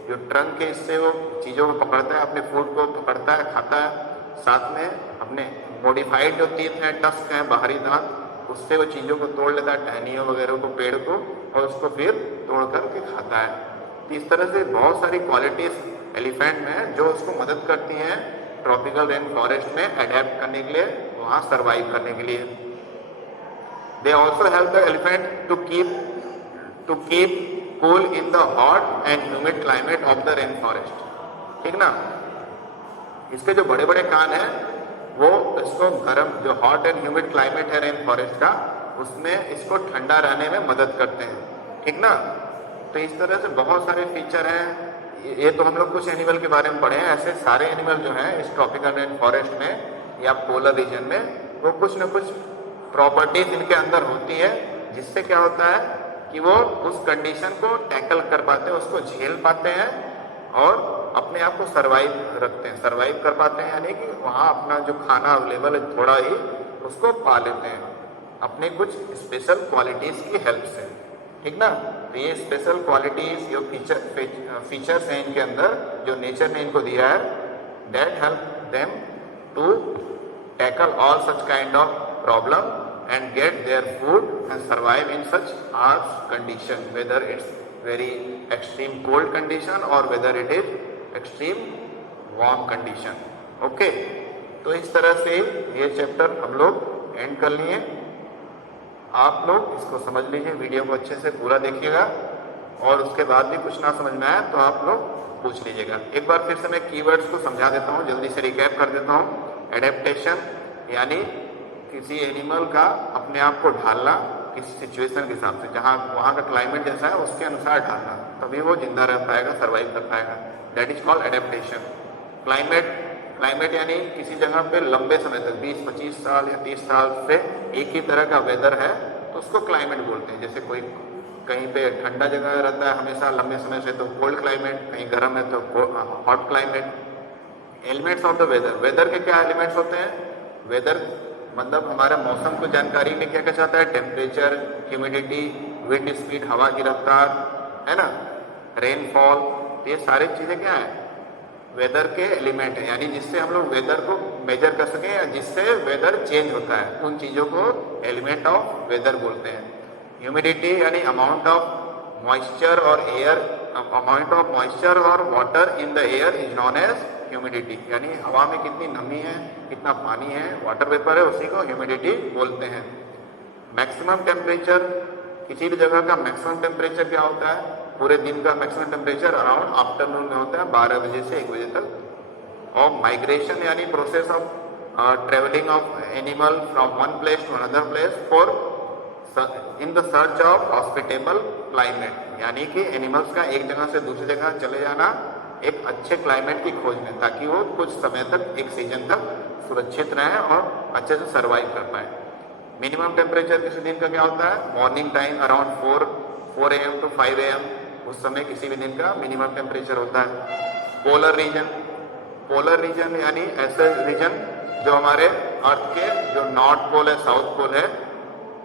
जो ट्रंक है इससे वो चीज़ों को पकड़ता है, अपने फूड को पकड़ता है, खाता है, साथ में अपने मॉडिफाइड जो टीथ हैं, टस्क हैं, बाहरी दांत, उससे वो चीज़ों को तोड़ लेता है, टहनियों वगैरह को, पेड़ को, और उसको फिर तोड़ करके खाता है। तो इस तरह से बहुत सारी क्वालिटीज एलिफेंट में है जो उसको मदद करती हैं ट्रॉपिकल रेन फॉरेस्ट में अडेप्ट करने के लिए, वहाँ सर्वाइव करने के लिए। They also help the elephant to keep cool in the hot and humid climate of the rain forest. ठीक ना, इसके जो बड़े बड़े कान हैं वो इसको गर्म, जो हॉट एंड ह्यूमिड क्लाइमेट है रेन फॉरेस्ट का, उसमें इसको ठंडा रहने में मदद करते हैं। ठीक ना, तो इस तरह से बहुत सारे फीचर हैं। ये तो हम लोग कुछ एनिमल के बारे में पढ़े हैं, ऐसे सारे एनिमल जो हैं इस ट्रॉपिकल रेन फॉरेस्ट में या पोलर रीजन में, वो कुछ न कुछ प्रॉपर्टीज इनके अंदर होती है जिससे क्या होता है कि वो उस कंडीशन को टैकल कर पाते हैं, उसको झेल पाते हैं और अपने आप को सर्वाइव रखते हैं, सर्वाइव कर पाते हैं, यानी कि वहाँ अपना जो खाना अवेलेबल है थोड़ा ही उसको पा लेते हैं अपने कुछ स्पेशल क्वालिटीज़ की हेल्प से। ठीक ना, तो ये स्पेशल क्वालिटीज़ जो फीचर्स हैं इनके अंदर जो नेचर ने इनको दिया है, that help them to tackle all such kind of problem and get their food and survive in such harsh condition, whether it's very extreme cold condition or whether it is extreme warm condition. Okay, तो इस तरह से ये chapter हम लोग and कर लिए। आप लोग इसको समझ लीजिए, वीडियो को अच्छे से पूरा देखिएगा और उसके बाद भी कुछ ना समझ में आया तो आप लोग पूछ लीजिएगा। एक बार फिर से मैं कीवर्ड्स को समझा देता हूँ, जल्दी से रिकैप कर देता हूँ। एडेप्टेशन यानी किसी एनिमल का अपने आप को ढालना किसी सिचुएशन के हिसाब से, जहाँ वहाँ का क्लाइमेट जैसा है उसके अनुसार ढालना, तभी वो जिंदा रह पाएगा, सर्वाइव कर पाएगा। That is called adaptation. Climate यानी किसी जगह पे लंबे समय तक 20-25 साल या 30 साल से एक ही तरह का वेदर है तो उसको क्लाइमेट बोलते हैं। जैसे कोई कहीं पे ठंडा जगह रहता है हमेशा लंबे समय से तो कोल्ड क्लाइमेट, कहीं गर्म है तो hot climate. Elements of the weather, weather के क्या एलिमेंट्स होते हैं? वेदर मतलब हमारे मौसम को जानकारी में क्या क्या चाहता है? टेम्परेचर, ह्यूमिडिटी, विंड स्पीड, हवा की रफ्तार, है ना, रेनफॉल, तो ये सारी चीज़ें क्या है? वेदर के एलिमेंट है, यानी जिससे हम लोग वेदर को मेजर कर सकें या जिससे वेदर चेंज होता है, उन चीज़ों को एलिमेंट ऑफ वेदर बोलते हैं। ह्यूमिडिटी यानी अमाउंट ऑफ मॉइस्चर और एयर, अमाउंट ऑफ मॉइस्चर और water in the air is known as humidity, यानी हवा में कितनी नमी है, कितना पानी है, वाटर वेपर है, उसी को ह्यूमिडिटी बोलते हैं। मैक्सिमम टेम्परेचर, किसी भी जगह का मैक्सिमम टेम्परेचर क्या होता है? पूरे दिन का मैक्सिमम टेम्परेचर अराउंड आफ्टरनून में होता है 12 बजे से 1 बजे तक। और माइग्रेशन यानी process of travelling of animal from one place to another place for in the search of hospitable climate, यानी कि एनिमल्स का एक जगह से दूसरी जगह चले जाना एक अच्छे क्लाइमेट की खोज में, ताकि वो कुछ समय तक, एक सीजन तक सुरक्षित रहें और अच्छे से सर्वाइव कर पाए। मिनिमम टेम्परेचर किसी दिन का क्या होता है? Morning time around 4 AM to 5 AM, उस समय किसी भी दिन का मिनिमम टेम्परेचर होता है। पोलर रीजन यानी ऐसे रीजन जो हमारे अर्थ के जो नॉर्थ पोल है, साउथ पोल है,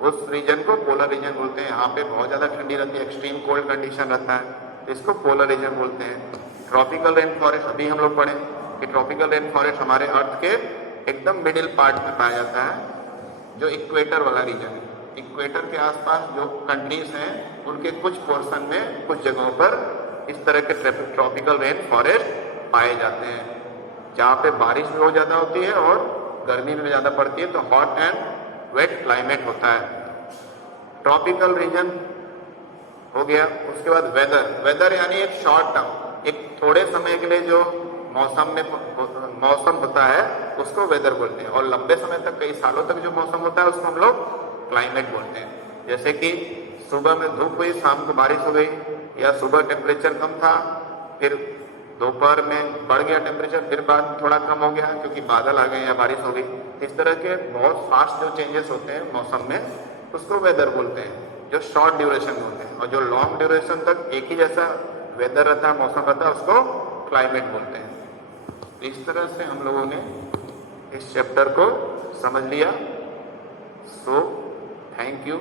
उस रीजन को पोलर रीजन बोलते हैं। यहाँ पे बहुत ज़्यादा ठंडी रहती है, एक्सट्रीम कोल्ड कंडीशन रहता है, इसको पोलर रीजन बोलते हैं। ट्रॉपिकल रेन फॉरेस्ट, अभी हम लोग पढ़े कि ट्रॉपिकल रेन फॉरेस्ट हमारे अर्थ के एकदम मिडिल पार्ट में पाया जाता है, जो इक्वेटर वाला रीजन है। इक्वेटर के आसपास जो कंट्रीज हैं उनके कुछ पोर्शन में, कुछ जगहों पर इस तरह के ट्रॉपिकल रेन फॉरेस्ट पाए जाते हैं, जहाँ पे बारिश भी बहुत ज़्यादा होती है और गर्मी भी ज़्यादा पड़ती है, तो हॉट एंड वेट क्लाइमेट होता है। ट्रॉपिकल रीजन हो गया। उसके बाद वेदर यानी एक शॉर्ट टर्म, एक थोड़े समय के लिए जो मौसम होता है उसको वेदर बोलते हैं, और लंबे समय तक, कई सालों तक जो मौसम होता है उसको हम लोग क्लाइमेट बोलते हैं। जैसे कि सुबह में धूप हुई, शाम को बारिश हो गई, या सुबह टेम्परेचर कम था, फिर दोपहर में बढ़ गया टेम्परेचर, फिर बाद थोड़ा कम हो गया क्योंकि बादल आ गए या बारिश हो गई। इस तरह के बहुत फास्ट जो चेंजेस होते हैं मौसम में, उसको वेदर बोलते हैं, जो शॉर्ट ड्यूरेशन में होते हैं। और जो लॉन्ग ड्यूरेशन तक एक ही जैसा वेदर रहता है, मौसम रहता है, उसको क्लाइमेट बोलते हैं। इस तरह से हम लोगों ने इस चैप्टर को समझ लिया। So thank you.